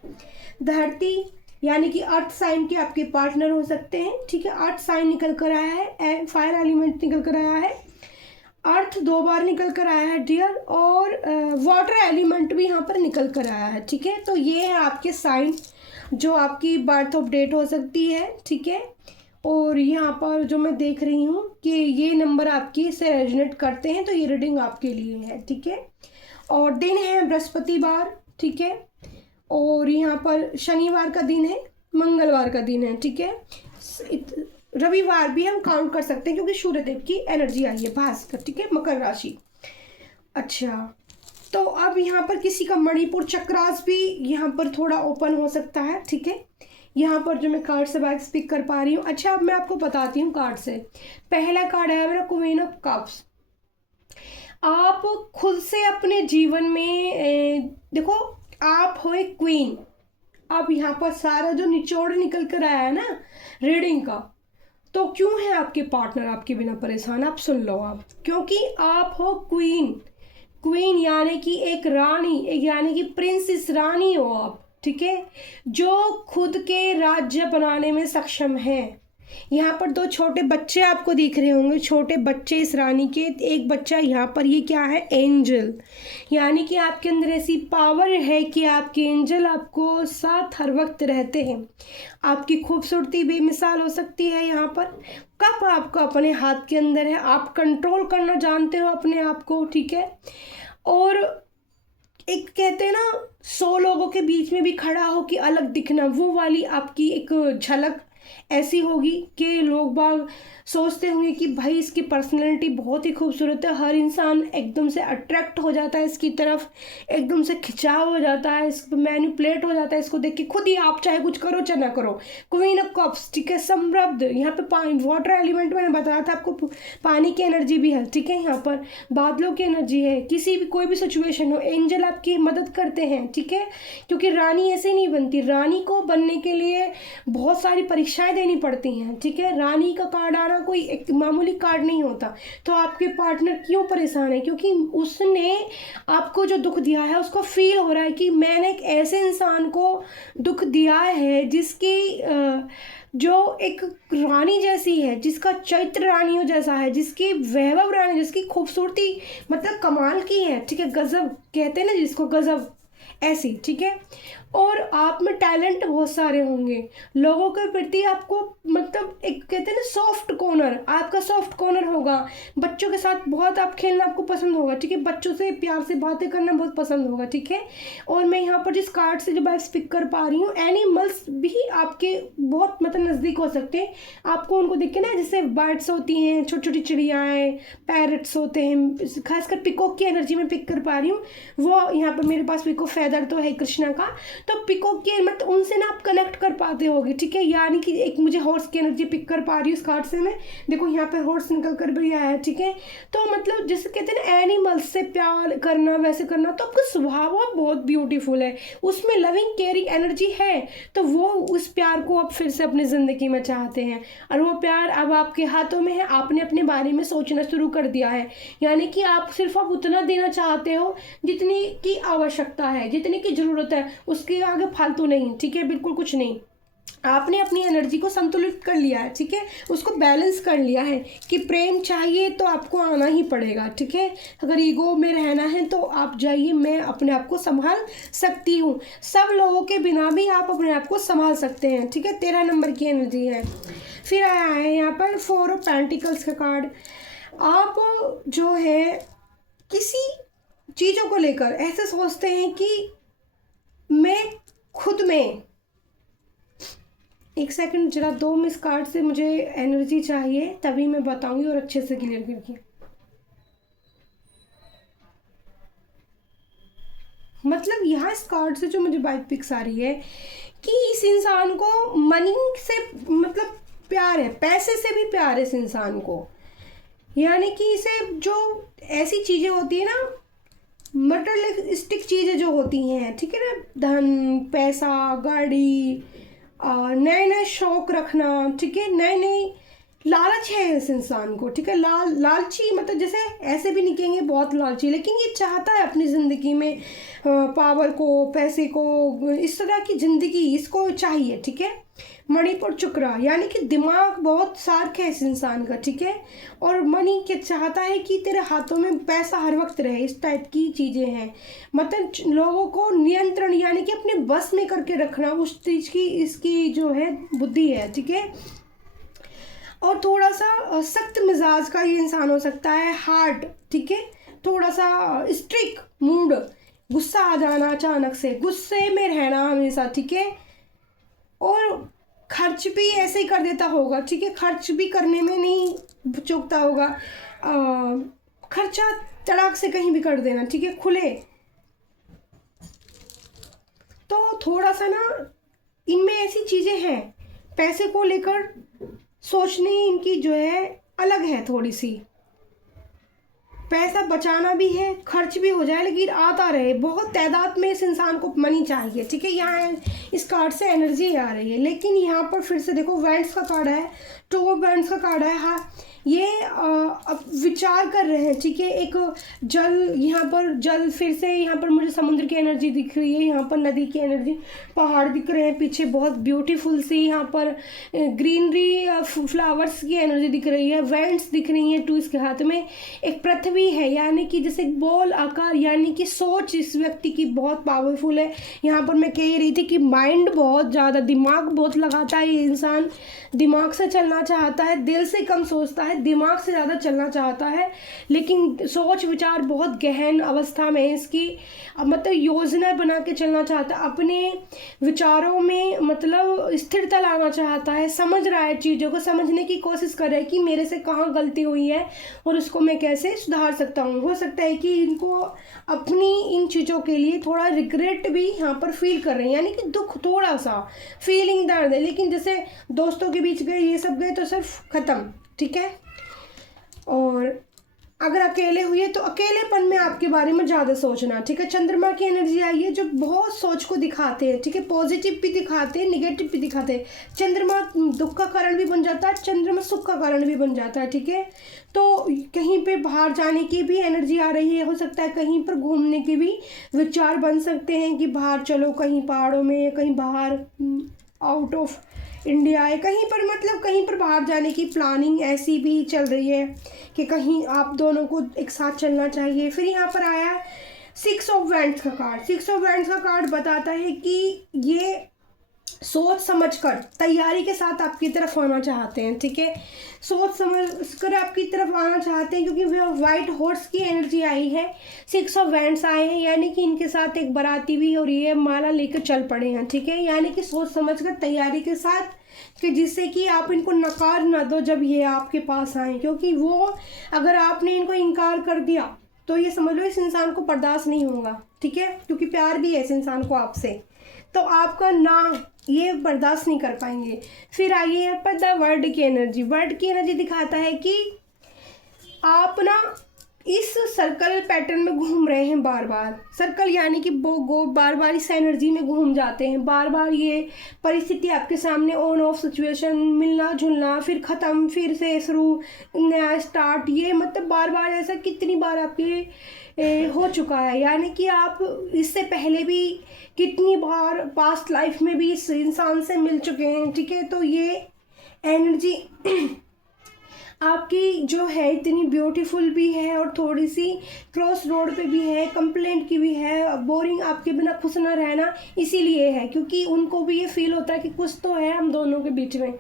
धरती यानी कि अर्थ साइन के आपके पार्टनर हो सकते हैं, ठीक है। अर्थ साइन निकल कर आया है, फायर एलिमेंट निकल कर आया है, अर्थ 2 बार निकल कर आया है डियर, और वाटर एलिमेंट भी यहाँ पर निकल कर आया है, ठीक है। तो ये है आपके साइन जो आपकी बर्थ ऑफ डेट हो सकती है, ठीक है। और यहाँ पर जो मैं देख रही हूँ कि ये नंबर आपकी से रेजोनेट करते हैं, तो ये रीडिंग आपके लिए है, ठीक है। और दिन है बृहस्पतिवार, ठीक है, और यहाँ पर शनिवार का दिन है, मंगलवार का दिन है, ठीक है। रविवार भी हम काउंट कर सकते हैं क्योंकि सूर्यदेव की एनर्जी आई है, भास्कर, ठीक है, मकर राशि। अच्छा, तो अब यहाँ पर किसी का मणिपुर चक्रास भी यहाँ पर थोड़ा ओपन हो सकता है, ठीक है। यहाँ पर जो मैं कार्ड से बैक स्पीक कर पा रही हूँ। अच्छा, अब मैं आपको बताती हूँ कार्ड से। पहला कार्ड है मेरा क्वीन ऑफ कप्स। आप खुद से अपने जीवन में देखो, आप हो एक क्वीन। अब यहाँ पर सारा जो निचोड़ निकल कर आया है ना रीडिंग का, तो क्यों है आपके पार्टनर आपके बिना परेशान, आप सुन लो आप, क्योंकि आप हो क्वीन। क्वीन यानी कि एक रानी, एक यानी कि प्रिंसेस रानी हो आप, ठीक है, जो खुद के राज्य बनाने में सक्षम है। यहाँ पर दो छोटे बच्चे आपको दिख रहे होंगे, छोटे बच्चे इस रानी के, एक बच्चा यहाँ पर, ये क्या है, एंजल, यानी कि आपके अंदर ऐसी पावर है कि आपके एंजल आपको साथ हर वक्त रहते हैं। आपकी खूबसूरती बेमिसाल हो सकती है यहाँ पर, कप आपको अपने हाथ के अंदर है, आप कंट्रोल करना जानते हो अपने आप को, ठीक है। और एक कहते हैं ना 100 लोगों के बीच में भी खड़ा हो कि अलग दिखना, वो वाली आपकी एक झलक ऐसी होगी कि लोग बाग सोचते होंगे कि भाई इसकी पर्सनैलिटी बहुत ही खूबसूरत है, हर इंसान एकदम से अट्रैक्ट हो जाता है इसकी तरफ, एकदम से खिंचाव हो जाता है, इस मैनिपुलेट हो जाता है इसको देख के, खुद ही आप चाहे कुछ करो चाहे ना करो। क्वीन ऑफ कप्स, ठीक है, समृद्ध, यहाँ पे पानी, वाटर एलिमेंट मैंने बताया था आपको, पानी की एनर्जी भी है, ठीक है, यहाँ पर बादलों की एनर्जी है, किसी भी कोई भी सिचुएशन हो एंजल आपकी मदद करते हैं, ठीक है, क्योंकि रानी ऐसे नहीं बनती, रानी को बनने के लिए बहुत सारी परीक्षाएं देनी पड़ती हैं, ठीक है। रानी का कार्ड आना कोई एक मामूली कार्ड नहीं होता। तो आपके पार्टनर क्यों परेशान है, क्योंकि उसने आपको जो दुख दिया है उसको फील हो रहा है कि मैंने एक ऐसे इंसान को दुख दिया है जिसकी जो एक रानी जैसी है, जिसका चैत्र रानियों जैसा है, जिसकी वैभव रानी, जिसकी खूबसूरती मतलब कमाल की है, ठीक है, गजब कहते हैं ना जिसको, गजब ऐसी, ठीक है। और आप में टैलेंट बहुत सारे होंगे, लोगों के प्रति आपको मतलब एक कहते हैं ना सॉफ्ट कॉर्नर, आपका सॉफ्ट कॉर्नर होगा, बच्चों के साथ बहुत आप खेलना आपको पसंद होगा, ठीक है, बच्चों से प्यार से बातें करना बहुत पसंद होगा, ठीक है। और मैं यहाँ पर जिस कार्ड से जब आप स्पिक कर पा रही हूँ, एनिमल्स भी आपके बहुत मतलब नज़दीक हो सकते हैं, आपको उनको देख के ना, जैसे बर्ड्स होती हैं, छोटी छोटी चिड़ियाएँ, पैरट्स होते हैं, खासकर पिकॉक की एनर्जी में पिक कर पा रही हूँ, वो यहाँ पर मेरे पास पिकॉक फेदर तो है कृष्णा का, तो पिकॉक की मतलब उनसे ना आप कनेक्ट कर पाते होगे, ठीक है। यानी कि एक मुझे हॉर्स की एनर्जी पिक कर पा रही हूँ इस कार्ड से मैं, देखो यहाँ पे हॉर्स निकल कर भी आया है, ठीक है। तो मतलब जैसे कहते हैं ना एनिमल्स से प्यार करना, वैसे करना, तो आपका स्वभाव बहुत ब्यूटीफुल है, उसमें लविंग केयरिंग एनर्जी है, तो वो उस प्यार को आप फिर से अपनी ज़िंदगी में चाहते हैं, और वो प्यार अब आपके हाथों में है, आपने अपने बारे में सोचना शुरू कर दिया है, यानी कि आप सिर्फ आप उतना देना चाहते हो जितनी की आवश्यकता है, जितनी की ज़रूरत है, उसके आगे फालतू नहीं, ठीक है, बिल्कुल कुछ नहीं। आपने अपनी एनर्जी को संतुलित कर लिया है, ठीक है, उसको बैलेंस कर लिया है कि प्रेम चाहिए तो आपको आना ही पड़ेगा, ठीक है। अगर ईगो में रहना है तो आप जाइए, मैं अपने आप को संभाल सकती हूँ, सब लोगों के बिना भी आप अपने आप को संभाल सकते हैं, ठीक है। 13 नंबर की एनर्जी है। फिर आया है यहाँ पर 4 ऑफ पेंटिकल्स का कार्ड। आप जो है किसी चीज़ों को लेकर ऐसे सोचते हैं कि मैं खुद में, एक सेकंड जरा दो, मिस कार्ड से मुझे एनर्जी चाहिए तभी मैं बताऊंगी और अच्छे से क्लियर करके। मतलब यहाँ इस कार्ड से जो मुझे बाइक पिक्स आ रही है कि इस इंसान को मनी से मतलब प्यार है, पैसे से भी प्यार है इस इंसान को, यानी कि इसे जो ऐसी चीज़ें होती है ना, मटेरियलिस्टिक चीज़ें जो होती हैं, ठीक है ना, धन, पैसा, गाड़ी, नए नए शौक रखना, ठीक है, नए नए लालच है इस इंसान को, ठीक है, लालची मतलब जैसे ऐसे भी नहीं कहेंगे बहुत लालची, लेकिन ये चाहता है अपनी ज़िंदगी में पावर को, पैसे को, इस तरह की ज़िंदगी इसको चाहिए, ठीक है। मणिपुर चुकरा यानी कि दिमाग बहुत शार्प है इस इंसान का, ठीक है, और मनी के चाहता है कि तेरे हाथों में पैसा हर वक्त रहे, इस टाइप की चीज़ें हैं, मतलब लोगों को नियंत्रण यानी कि अपने बस में करके रखना, उस चीज़ की इसकी जो है बुद्धि है, ठीक है। और थोड़ा सा सख्त मिजाज का ये इंसान हो सकता है, हार्ड, ठीक है, थोड़ा सा स्ट्रिक्ट मूड, गुस्सा आ जाना अचानक से, गुस्से में रहना हमेशा, ठीक है, और खर्च भी ऐसे ही कर देता होगा, ठीक है, खर्च भी करने में नहीं चूकता होगा, खर्चा तड़ाक से कहीं भी कर देना, ठीक है, खुले। तो थोड़ा सा ना इनमें ऐसी चीज़ें हैं, पैसे को लेकर सोचने इनकी जो है अलग है, थोड़ी सी पैसा बचाना भी है, खर्च भी हो जाए लेकिन आता रहे, बहुत तादाद में इस इंसान को मनी चाहिए, ठीक है। यहाँ इस कार्ड से एनर्जी आ रही है, लेकिन यहाँ पर फिर से देखो वैंड्स का कार्ड है, 2 ऑफ वैंड्स का कार्ड है, हाँ, ये अब विचार कर रहे हैं, ठीक है। एक जल, यहाँ पर जल, फिर से यहाँ पर मुझे समुद्र की एनर्जी दिख रही है, यहाँ पर नदी की एनर्जी, पहाड़ दिख रहे हैं पीछे बहुत ब्यूटीफुल सी, यहाँ पर ग्रीनरी, फ्लावर्स की एनर्जी दिख रही है, वेंट्स दिख रही हैं। टूल्स के हाथ में एक पृथ्वी है, यानी कि जैसे बॉल आकार, यानी कि सोच इस व्यक्ति की बहुत पावरफुल है। यहाँ पर मैं कह रही थी कि माइंड बहुत ज़्यादा, दिमाग बहुत लगाता है ये इंसान, दिमाग से चलना चाहता है, दिल से कम सोचता है, दिमाग से ज़्यादा चलना चाहता है, लेकिन सोच विचार बहुत गहन अवस्था में है इसकी। अब मतलब योजना बना के चलना चाहता है, अपने विचारों में मतलब स्थिरता लाना चाहता है, समझ रहा है चीज़ों को, समझने की कोशिश कर रहा है कि मेरे से कहाँ गलती हुई है और उसको मैं कैसे सुधार सकता हूँ। हो सकता है कि इनको अपनी इन चीज़ों के लिए थोड़ा रिग्रेट भी यहाँ पर फील कर रहे हैं, यानी कि दुख, थोड़ा सा फीलिंग, दर्द है। लेकिन जैसे दोस्तों के बीच गए, ये सब गए तो सिर्फ ख़त्म, ठीक है। और अगर अकेले हुए तो अकेलेपन में आपके बारे में ज़्यादा सोचना, ठीक है। चंद्रमा की एनर्जी आई है जो बहुत सोच को दिखाते हैं, ठीक है। पॉजिटिव भी दिखाते हैं, निगेटिव भी दिखाते हैं। चंद्रमा दुख का कारण भी बन जाता है, चंद्रमा सुख का कारण भी बन जाता है, ठीक है। तो कहीं पे बाहर जाने की भी एनर्जी आ रही है, हो सकता है कहीं पर घूमने के भी विचार बन सकते हैं कि बाहर चलो, कहीं पहाड़ों में, कहीं बाहर आउट ऑफ इंडिया है, कहीं पर मतलब कहीं पर बाहर जाने की प्लानिंग ऐसी भी चल रही है कि कहीं आप दोनों को एक साथ चलना चाहिए। फिर यहाँ पर आया 6 ऑफ वैंड्स का कार्ड। 6 ऑफ वैंड्स का कार्ड बताता है कि ये सोच समझकर तैयारी के साथ आपकी तरफ आना चाहते हैं, ठीक है। सोच समझ कर आपकी तरफ आना चाहते हैं, क्योंकि वह वाइट हॉर्स की एनर्जी आई है, 6 ऑफ वैंड्स आए हैं, यानी कि इनके साथ एक बाराती भी हो रही है, माला लेकर चल पड़े हैं, ठीक है। यानी कि सोच समझकर तैयारी के साथ, कि जिससे कि आप इनको नकार ना दो जब ये आपके पास आए, क्योंकि वो अगर आपने इनको इनकार कर दिया तो ये समझ लो इस इंसान को बर्दाश्त नहीं होगा, ठीक है, क्योंकि प्यार भी है इस इंसान को आपसे, तो आपका ना ये बर्दाश्त नहीं कर पाएंगे। फिर आइए यहाँ पर द वर्ड की एनर्जी। वर्ड की एनर्जी दिखाता है कि आप ना इस सर्कल पैटर्न में घूम रहे हैं बार बार। सर्कल यानी कि वो बार बार इस एनर्जी में घूम जाते हैं, बार बार ये परिस्थिति आपके सामने, ऑन ऑफ सिचुएशन, मिलना जुलना, फिर ख़त्म, फिर से शुरू, नया स्टार्ट, ये मतलब बार बार ऐसा कितनी बार आपके हो चुका है। यानी कि आप इससे पहले भी कितनी बार पास्ट लाइफ में भी इस इंसान से मिल चुके हैं, ठीक है। तो ये एनर्जी आपकी जो है इतनी ब्यूटीफुल भी है और थोड़ी सी क्रॉस रोड पे भी है, कंप्लेंट की भी है, बोरिंग, आपके बिना खुश ना रहना इसीलिए है, क्योंकि उनको भी ये फील होता है कि कुछ तो है हम दोनों के बीच में।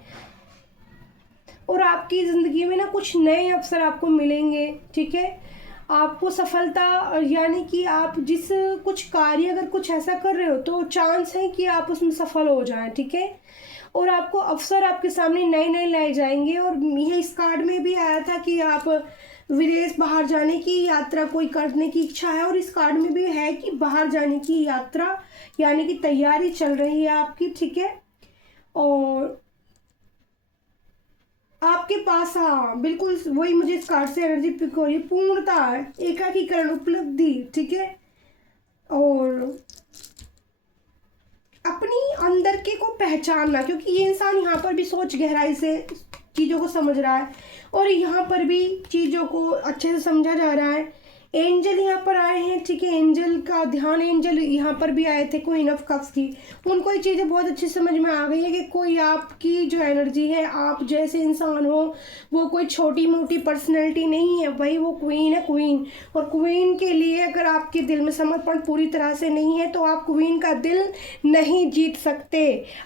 और आपकी ज़िंदगी में ना कुछ नए अवसर आपको मिलेंगे, ठीक है। आपको सफलता, यानी कि आप जिस कुछ कार्य अगर कुछ ऐसा कर रहे हो तो चांस है कि आप उसमें सफल हो जाएं, ठीक है। और आपको अवसर आपके सामने नए नए लाए जाएंगे। और यह इस कार्ड में भी आया था कि आप विदेश बाहर जाने की यात्रा कोई करने की इच्छा है, और इस कार्ड में भी है कि बाहर जाने की यात्रा यानी कि तैयारी चल रही है आपकी, ठीक है। और आपके पास, हाँ बिल्कुल वही मुझे इस कार्ड से एनर्जी पिक हो रही है, पूर्णता, एकाकीकरण, उपलब्धि, ठीक है। और अपनी अंदर के को पहचानना, क्योंकि ये इंसान यहाँ पर भी सोच गहराई से चीज़ों को समझ रहा है और यहाँ पर भी चीज़ों को अच्छे से समझा जा रहा है। एंजल यहाँ पर आए हैं, ठीक है। एंजल का ध्यान, एंजल यहाँ पर भी आए थे, क्वीन ऑफ कप्स की। उनको ये चीज़ें बहुत अच्छी समझ में आ गई है कि कोई आपकी जो एनर्जी है, आप जैसे इंसान हो, वो कोई छोटी मोटी पर्सनैलिटी नहीं है भाई, वो क्वीन है, क्वीन। और क्वीन के लिए अगर आपके दिल में समर्पण पूरी तरह से नहीं है तो आप क्वीन का दिल नहीं जीत सकते।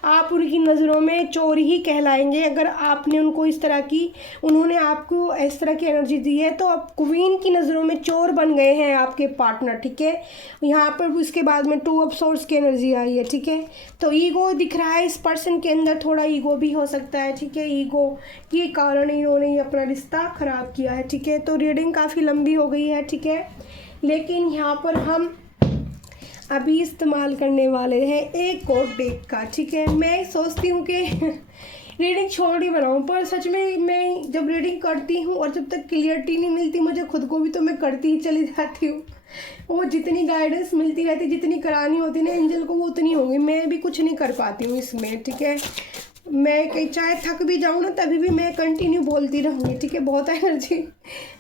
आप उनकी नज़रों में चोर ही कहलाएंगे अगर आपने उनको इस तरह की, उन्होंने आपको इस तरह की एनर्जी दी है तो आप क्वीन की नज़रों में चोर बन गए हैं आपके पार्टनर, ठीक है। यहाँ पर उसके बाद में 2 ऑफ सोर्स की एनर्जी आई है, ठीक है। तो ईगो दिख रहा है, इस पर्सन के अंदर थोड़ा ईगो भी हो सकता है, ठीक है। ईगो के कारण इन्होंने ये अपना रिश्ता खराब किया है, ठीक है। तो रीडिंग काफ़ी लंबी हो गई है, ठीक है, लेकिन यहाँ पर हम अभी इस्तेमाल करने वाले हैं एक और डेक का, ठीक है। मैं सोचती हूँ कि रीडिंग छोड़ ही बनाऊँ, पर सच में मैं जब रीडिंग करती हूँ और जब तक क्लियरिटी नहीं मिलती मुझे खुद को भी, तो मैं करती ही चली जाती हूँ। वो जितनी गाइडेंस मिलती रहती, जितनी करानी होती ना एंजल को, वो उतनी होगी, मैं भी कुछ नहीं कर पाती हूँ इसमें, ठीक है। मैं कहीं चाहे थक भी जाऊँ ना तभी भी मैं कंटिन्यू बोलती रहूँगी, ठीक है। बहुत एनर्जी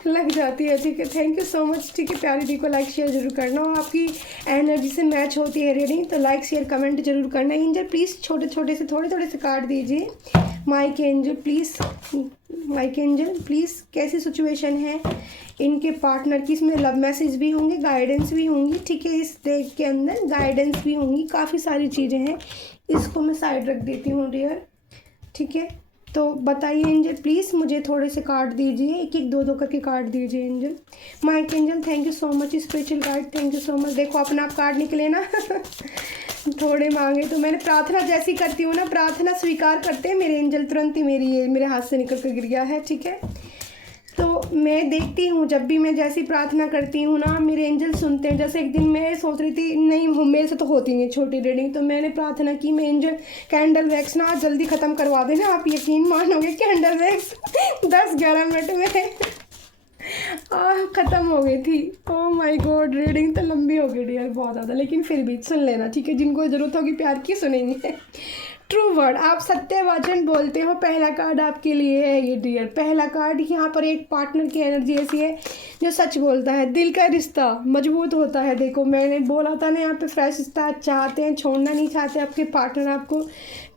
लग जाती है, ठीक है। थैंक यू सो मच, ठीक है। प्यारी दी को लाइक शेयर जरूर करना, और आपकी एनर्जी से मैच होती है रीडिंग तो लाइक शेयर कमेंट जरूर करना। एंजल प्लीज़ छोटे छोटे से थोड़े थोड़े से काट दीजिए। Mike angel please, Mike angel please, कैसी सिचुएशन है इनके पार्टनर की? इसमें लव मैसेज भी होंगे, गाइडेंस भी होंगी, ठीक है। इस डेक के अंदर गाइडेंस भी होंगी, काफ़ी सारी चीज़ें हैं। इसको मैं साइड रख देती हूँ डियर, ठीक है। तो बताइए एंजल प्लीज़, मुझे थोड़े से कार्ड दीजिए, एक एक दो दो करके कार्ड दीजिए angel. Mike angel thank you so much, spiritual guide thank you so much. देखो अपना आप कार्ड निकले ना थोड़े मांगे तो मैंने प्रार्थना जैसी करती हूँ ना, प्रार्थना स्वीकार करते हैं मेरे एंजल, तुरंत ही मेरे हाथ से निकल कर गिर गया है, ठीक है। तो मैं देखती हूँ जब भी मैं जैसी प्रार्थना करती हूँ ना, मेरे एंजल सुनते हैं। जैसे एक दिन मैं सोच रही थी नहीं मेरे से तो होती नहीं छोटी रीडिंग, तो मैंने प्रार्थना की मैं एंजल कैंडल वैक्स ना जल्दी ख़त्म करवा देना। आप यकीन मानोगे कैंडल वैक्स 10-11 मिनट में ख़त्म हो गई थी। ओह माय गॉड, रीडिंग तो लंबी हो गई डियर बहुत ज़्यादा, लेकिन फिर भी सुन लेना, ठीक है। जिनको ज़रूरत होगी प्यार की सुनेंगे। ट्रू वर्ड, आप सत्य वचन बोलते हो। पहला कार्ड आपके लिए है ये डियर। पहला कार्ड यहाँ पर एक पार्टनर की एनर्जी ऐसी है जो सच बोलता है, दिल का रिश्ता मजबूत होता है। देखो मैंने बोला था ना, यहाँ पे फ्रेश स्टार्ट चाहते हैं, छोड़ना नहीं चाहते आपके पार्टनर आपको।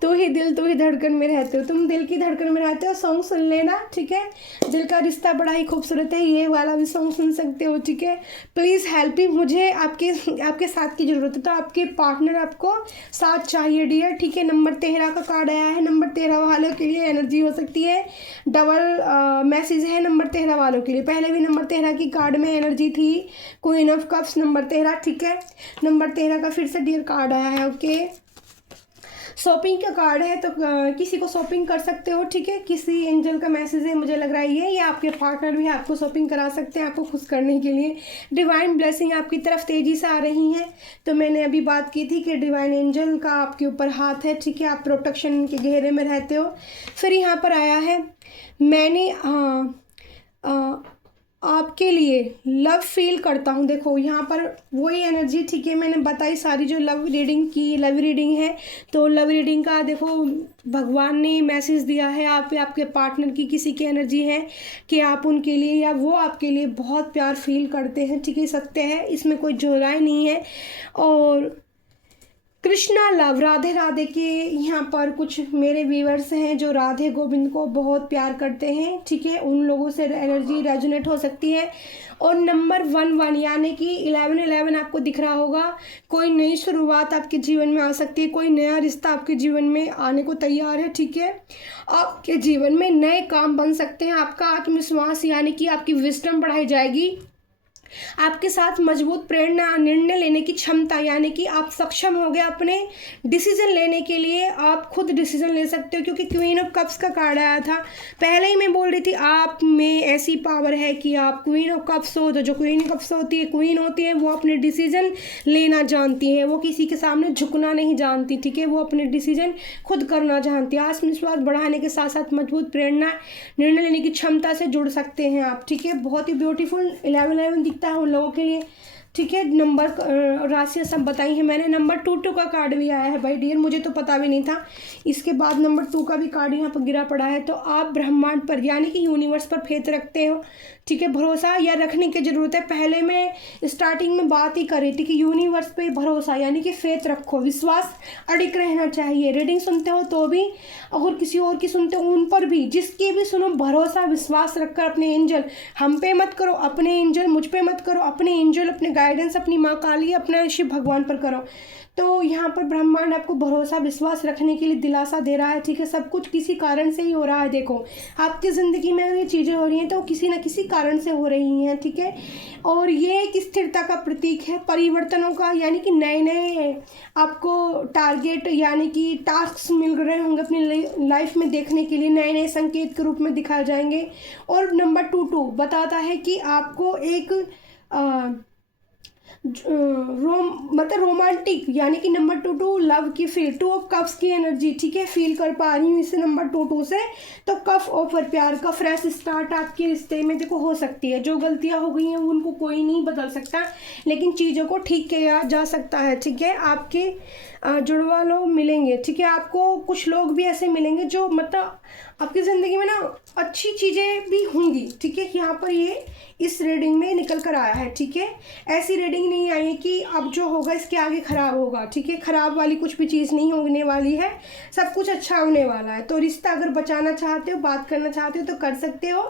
तू ही दिल तू ही धड़कन में रहते हो, तुम दिल की धड़कन में रहते हो। सॉन्ग सुन लेना, ठीक है। दिल का रिश्ता बड़ा ही खूबसूरत है, ये वाला भी सॉन्ग सुन सकते हो, ठीक है। प्लीज़ हेल्प मी, मुझे आपके साथ की ज़रूरत है। तो आपके पार्टनर आपको साथ चाहिए डियर, ठीक है। नंबर 13 का कार्ड आया है, नंबर 13 वालों के लिए एनर्जी हो सकती है डबल मैसेज है नंबर 13 वालों के लिए। पहले भी नंबर 13 की कार्ड में एनर्जी थी, क्वीन ऑफ कप्स नंबर 13, ठीक है। नंबर 13 का फिर से डियर कार्ड आया है, ओके। शॉपिंग का कार्ड है, तो किसी को शॉपिंग कर सकते हो, ठीक है। किसी एंजल का मैसेज है, मुझे लग रहा है ये, या आपके पार्टनर भी आपको शॉपिंग करा सकते हैं आपको खुश करने के लिए। डिवाइन ब्लेसिंग आपकी तरफ तेज़ी से आ रही हैं। तो मैंने अभी बात की थी कि डिवाइन एंजल का आपके ऊपर हाथ है, ठीक है। आप प्रोटेक्शन के घेरे में रहते हो। फिर यहाँ पर आया है मैंने आपके लिए लव फील करता हूँ। देखो यहाँ पर वही एनर्जी, ठीक है। मैंने बताई सारी जो लव रीडिंग है, तो लव रीडिंग का देखो भगवान ने मैसेज दिया है आप आपके पार्टनर की किसी की एनर्जी है कि आप उनके लिए या वो आपके लिए बहुत प्यार फील करते हैं, ठीक है। सत्य है, इसमें कोई जो राय नहीं है। और कृष्णा लव, राधे राधे के यहाँ पर कुछ मेरे व्यूअर्स हैं जो राधे गोविंद को बहुत प्यार करते हैं, ठीक है। उन लोगों से एनर्जी रेजोनेट हो सकती है। और नंबर 11 यानी कि 11 आपको दिख रहा होगा। कोई नई शुरुआत आपके जीवन में आ सकती है, कोई नया रिश्ता आपके जीवन में आने को तैयार है, ठीक है। आपके जीवन में नए काम बन सकते हैं। आपका आत्मविश्वास यानी कि आपकी विजडम बढ़ाई जाएगी। आपके साथ मजबूत प्रेरणा, निर्णय लेने की क्षमता यानी कि आप सक्षम हो गए अपने डिसीजन लेने के लिए। आप खुद डिसीजन ले सकते हो, क्योंकि क्वीन ऑफ कप्स का कार्ड आया था। पहले ही मैं बोल रही थी आप में ऐसी पावर है कि आप क्वीन ऑफ कप्स हो, तो जो क्वीन ऑफ कप्स होती है, क्वीन होती है, वो अपने डिसीजन लेना जानती है, वो किसी के सामने झुकना नहीं जानती, ठीक है। वो अपने डिसीजन खुद करना जानती है। आत्मविश्वास बढ़ाने के साथ साथ मजबूत प्रेरणा, निर्णय लेने की क्षमता से जुड़ सकते हैं आप, ठीक है। बहुत ही ब्यूटीफुल 11 दिखता है उन लोगों के लिए, ठीक है। नंबर राशियाँ सब बताई हैं मैंने। नंबर 2 का कार्ड भी आया है भाई डियर, मुझे तो पता भी नहीं था। इसके बाद नंबर 2 का भी कार्ड यहाँ पर गिरा पड़ा है। तो आप ब्रह्मांड पर यानी कि यूनिवर्स पर फेथ रखते हो, ठीक है। भरोसा या रखने की ज़रूरत है। पहले मैं स्टार्टिंग में बात ही कर रही थी कि यूनिवर्स पे भरोसा यानी कि फेथ रखो, विश्वास अडिग रहना चाहिए। रीडिंग सुनते हो तो भी, और किसी और की सुनते हो उन पर भी, जिसके भी सुनो भरोसा विश्वास रखकर अपने एंजल, हम पे मत करो, अपने एंजल मुझ पे मत करो, अपने एंजल अपने गाइडेंस अपनी माँ काली अपना शिव भगवान पर करो। तो यहाँ पर ब्रह्मांड आपको भरोसा विश्वास रखने के लिए दिलासा दे रहा है, ठीक है। सब कुछ किसी कारण से ही हो रहा है। देखो आपकी ज़िंदगी में अगर ये चीज़ें हो रही हैं तो किसी न किसी कारण से हो रही हैं, ठीक है। और ये एक स्थिरता का प्रतीक है, परिवर्तनों का, यानी कि नए नए आपको टारगेट यानी कि टास्क मिल रहे होंगे अपनी लाइफ में देखने के लिए, नए नए संकेत के रूप में दिखाए जाएंगे। और नंबर 2 बताता है कि आपको एक मतलब रोमांटिक, यानी कि नंबर टू लव की फील, 2 ऑफ कप्स की एनर्जी, ठीक है, फील कर पा रही हूँ इसे नंबर टू से। तो कफ ऑफर, प्यार का फ्रेश स्टार्ट आपके रिश्ते में देखो हो सकती है। जो गलतियाँ हो गई हैं उनको कोई नहीं बदल सकता, लेकिन चीज़ों को ठीक किया जा सकता है, ठीक है। आपके जुड़वा लोग मिलेंगे, ठीक है। आपको कुछ लोग भी ऐसे मिलेंगे जो मतलब आपकी ज़िंदगी में ना अच्छी चीज़ें भी होंगी, ठीक है। यहाँ पर ये इस रीडिंग में निकल कर आया है, ठीक है। ऐसी रीडिंग नहीं आई है कि अब जो होगा इसके आगे ख़राब होगा, ठीक है। ख़राब वाली कुछ भी चीज़ नहीं होने वाली है, सब कुछ अच्छा होने वाला है। तो रिश्ता अगर बचाना चाहते हो, बात करना चाहते हो तो कर सकते हो,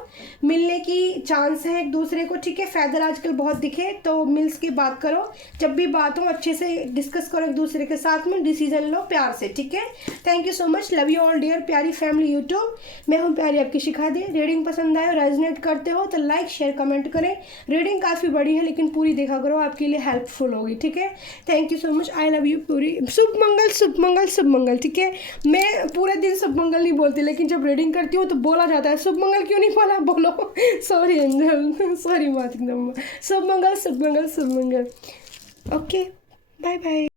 मिलने की चांस है एक दूसरे को, ठीक है। फ़ायदा आजकल बहुत दिखे तो मिल्स की बात करो, जब भी बात हो अच्छे से डिस्कस करो एक दूसरे के साथ में, डिसीजन लो प्यार से, ठीक है। Thank you so much, love you all dear प्यारी फैमिली यूट्यूब। मैं हूँ प्यारी आपकी शिखा दे। रीडिंग पसंद आए और रेजोनेट करते हो तो लाइक शेयर कमेंट करें। रीडिंग काफ़ी बड़ी है लेकिन पूरी देखा करो, आपके लिए हेल्पफुल होगी, ठीक है। Thank you so much, I love you पूरी। शुभ मंगल शुभ मंगल शुभ मंगल, ठीक है। मैं पूरे दिन शुभ मंगल नहीं बोलती, लेकिन जब रीडिंग करती हूँ तो बोला जाता है शुभ मंगल, क्यों नहीं बोला, बोलो। सॉरी एंजल, सॉरी मात, शुभ मंगल शुभ मंगल शुभ मंगल। Okay, bye bye.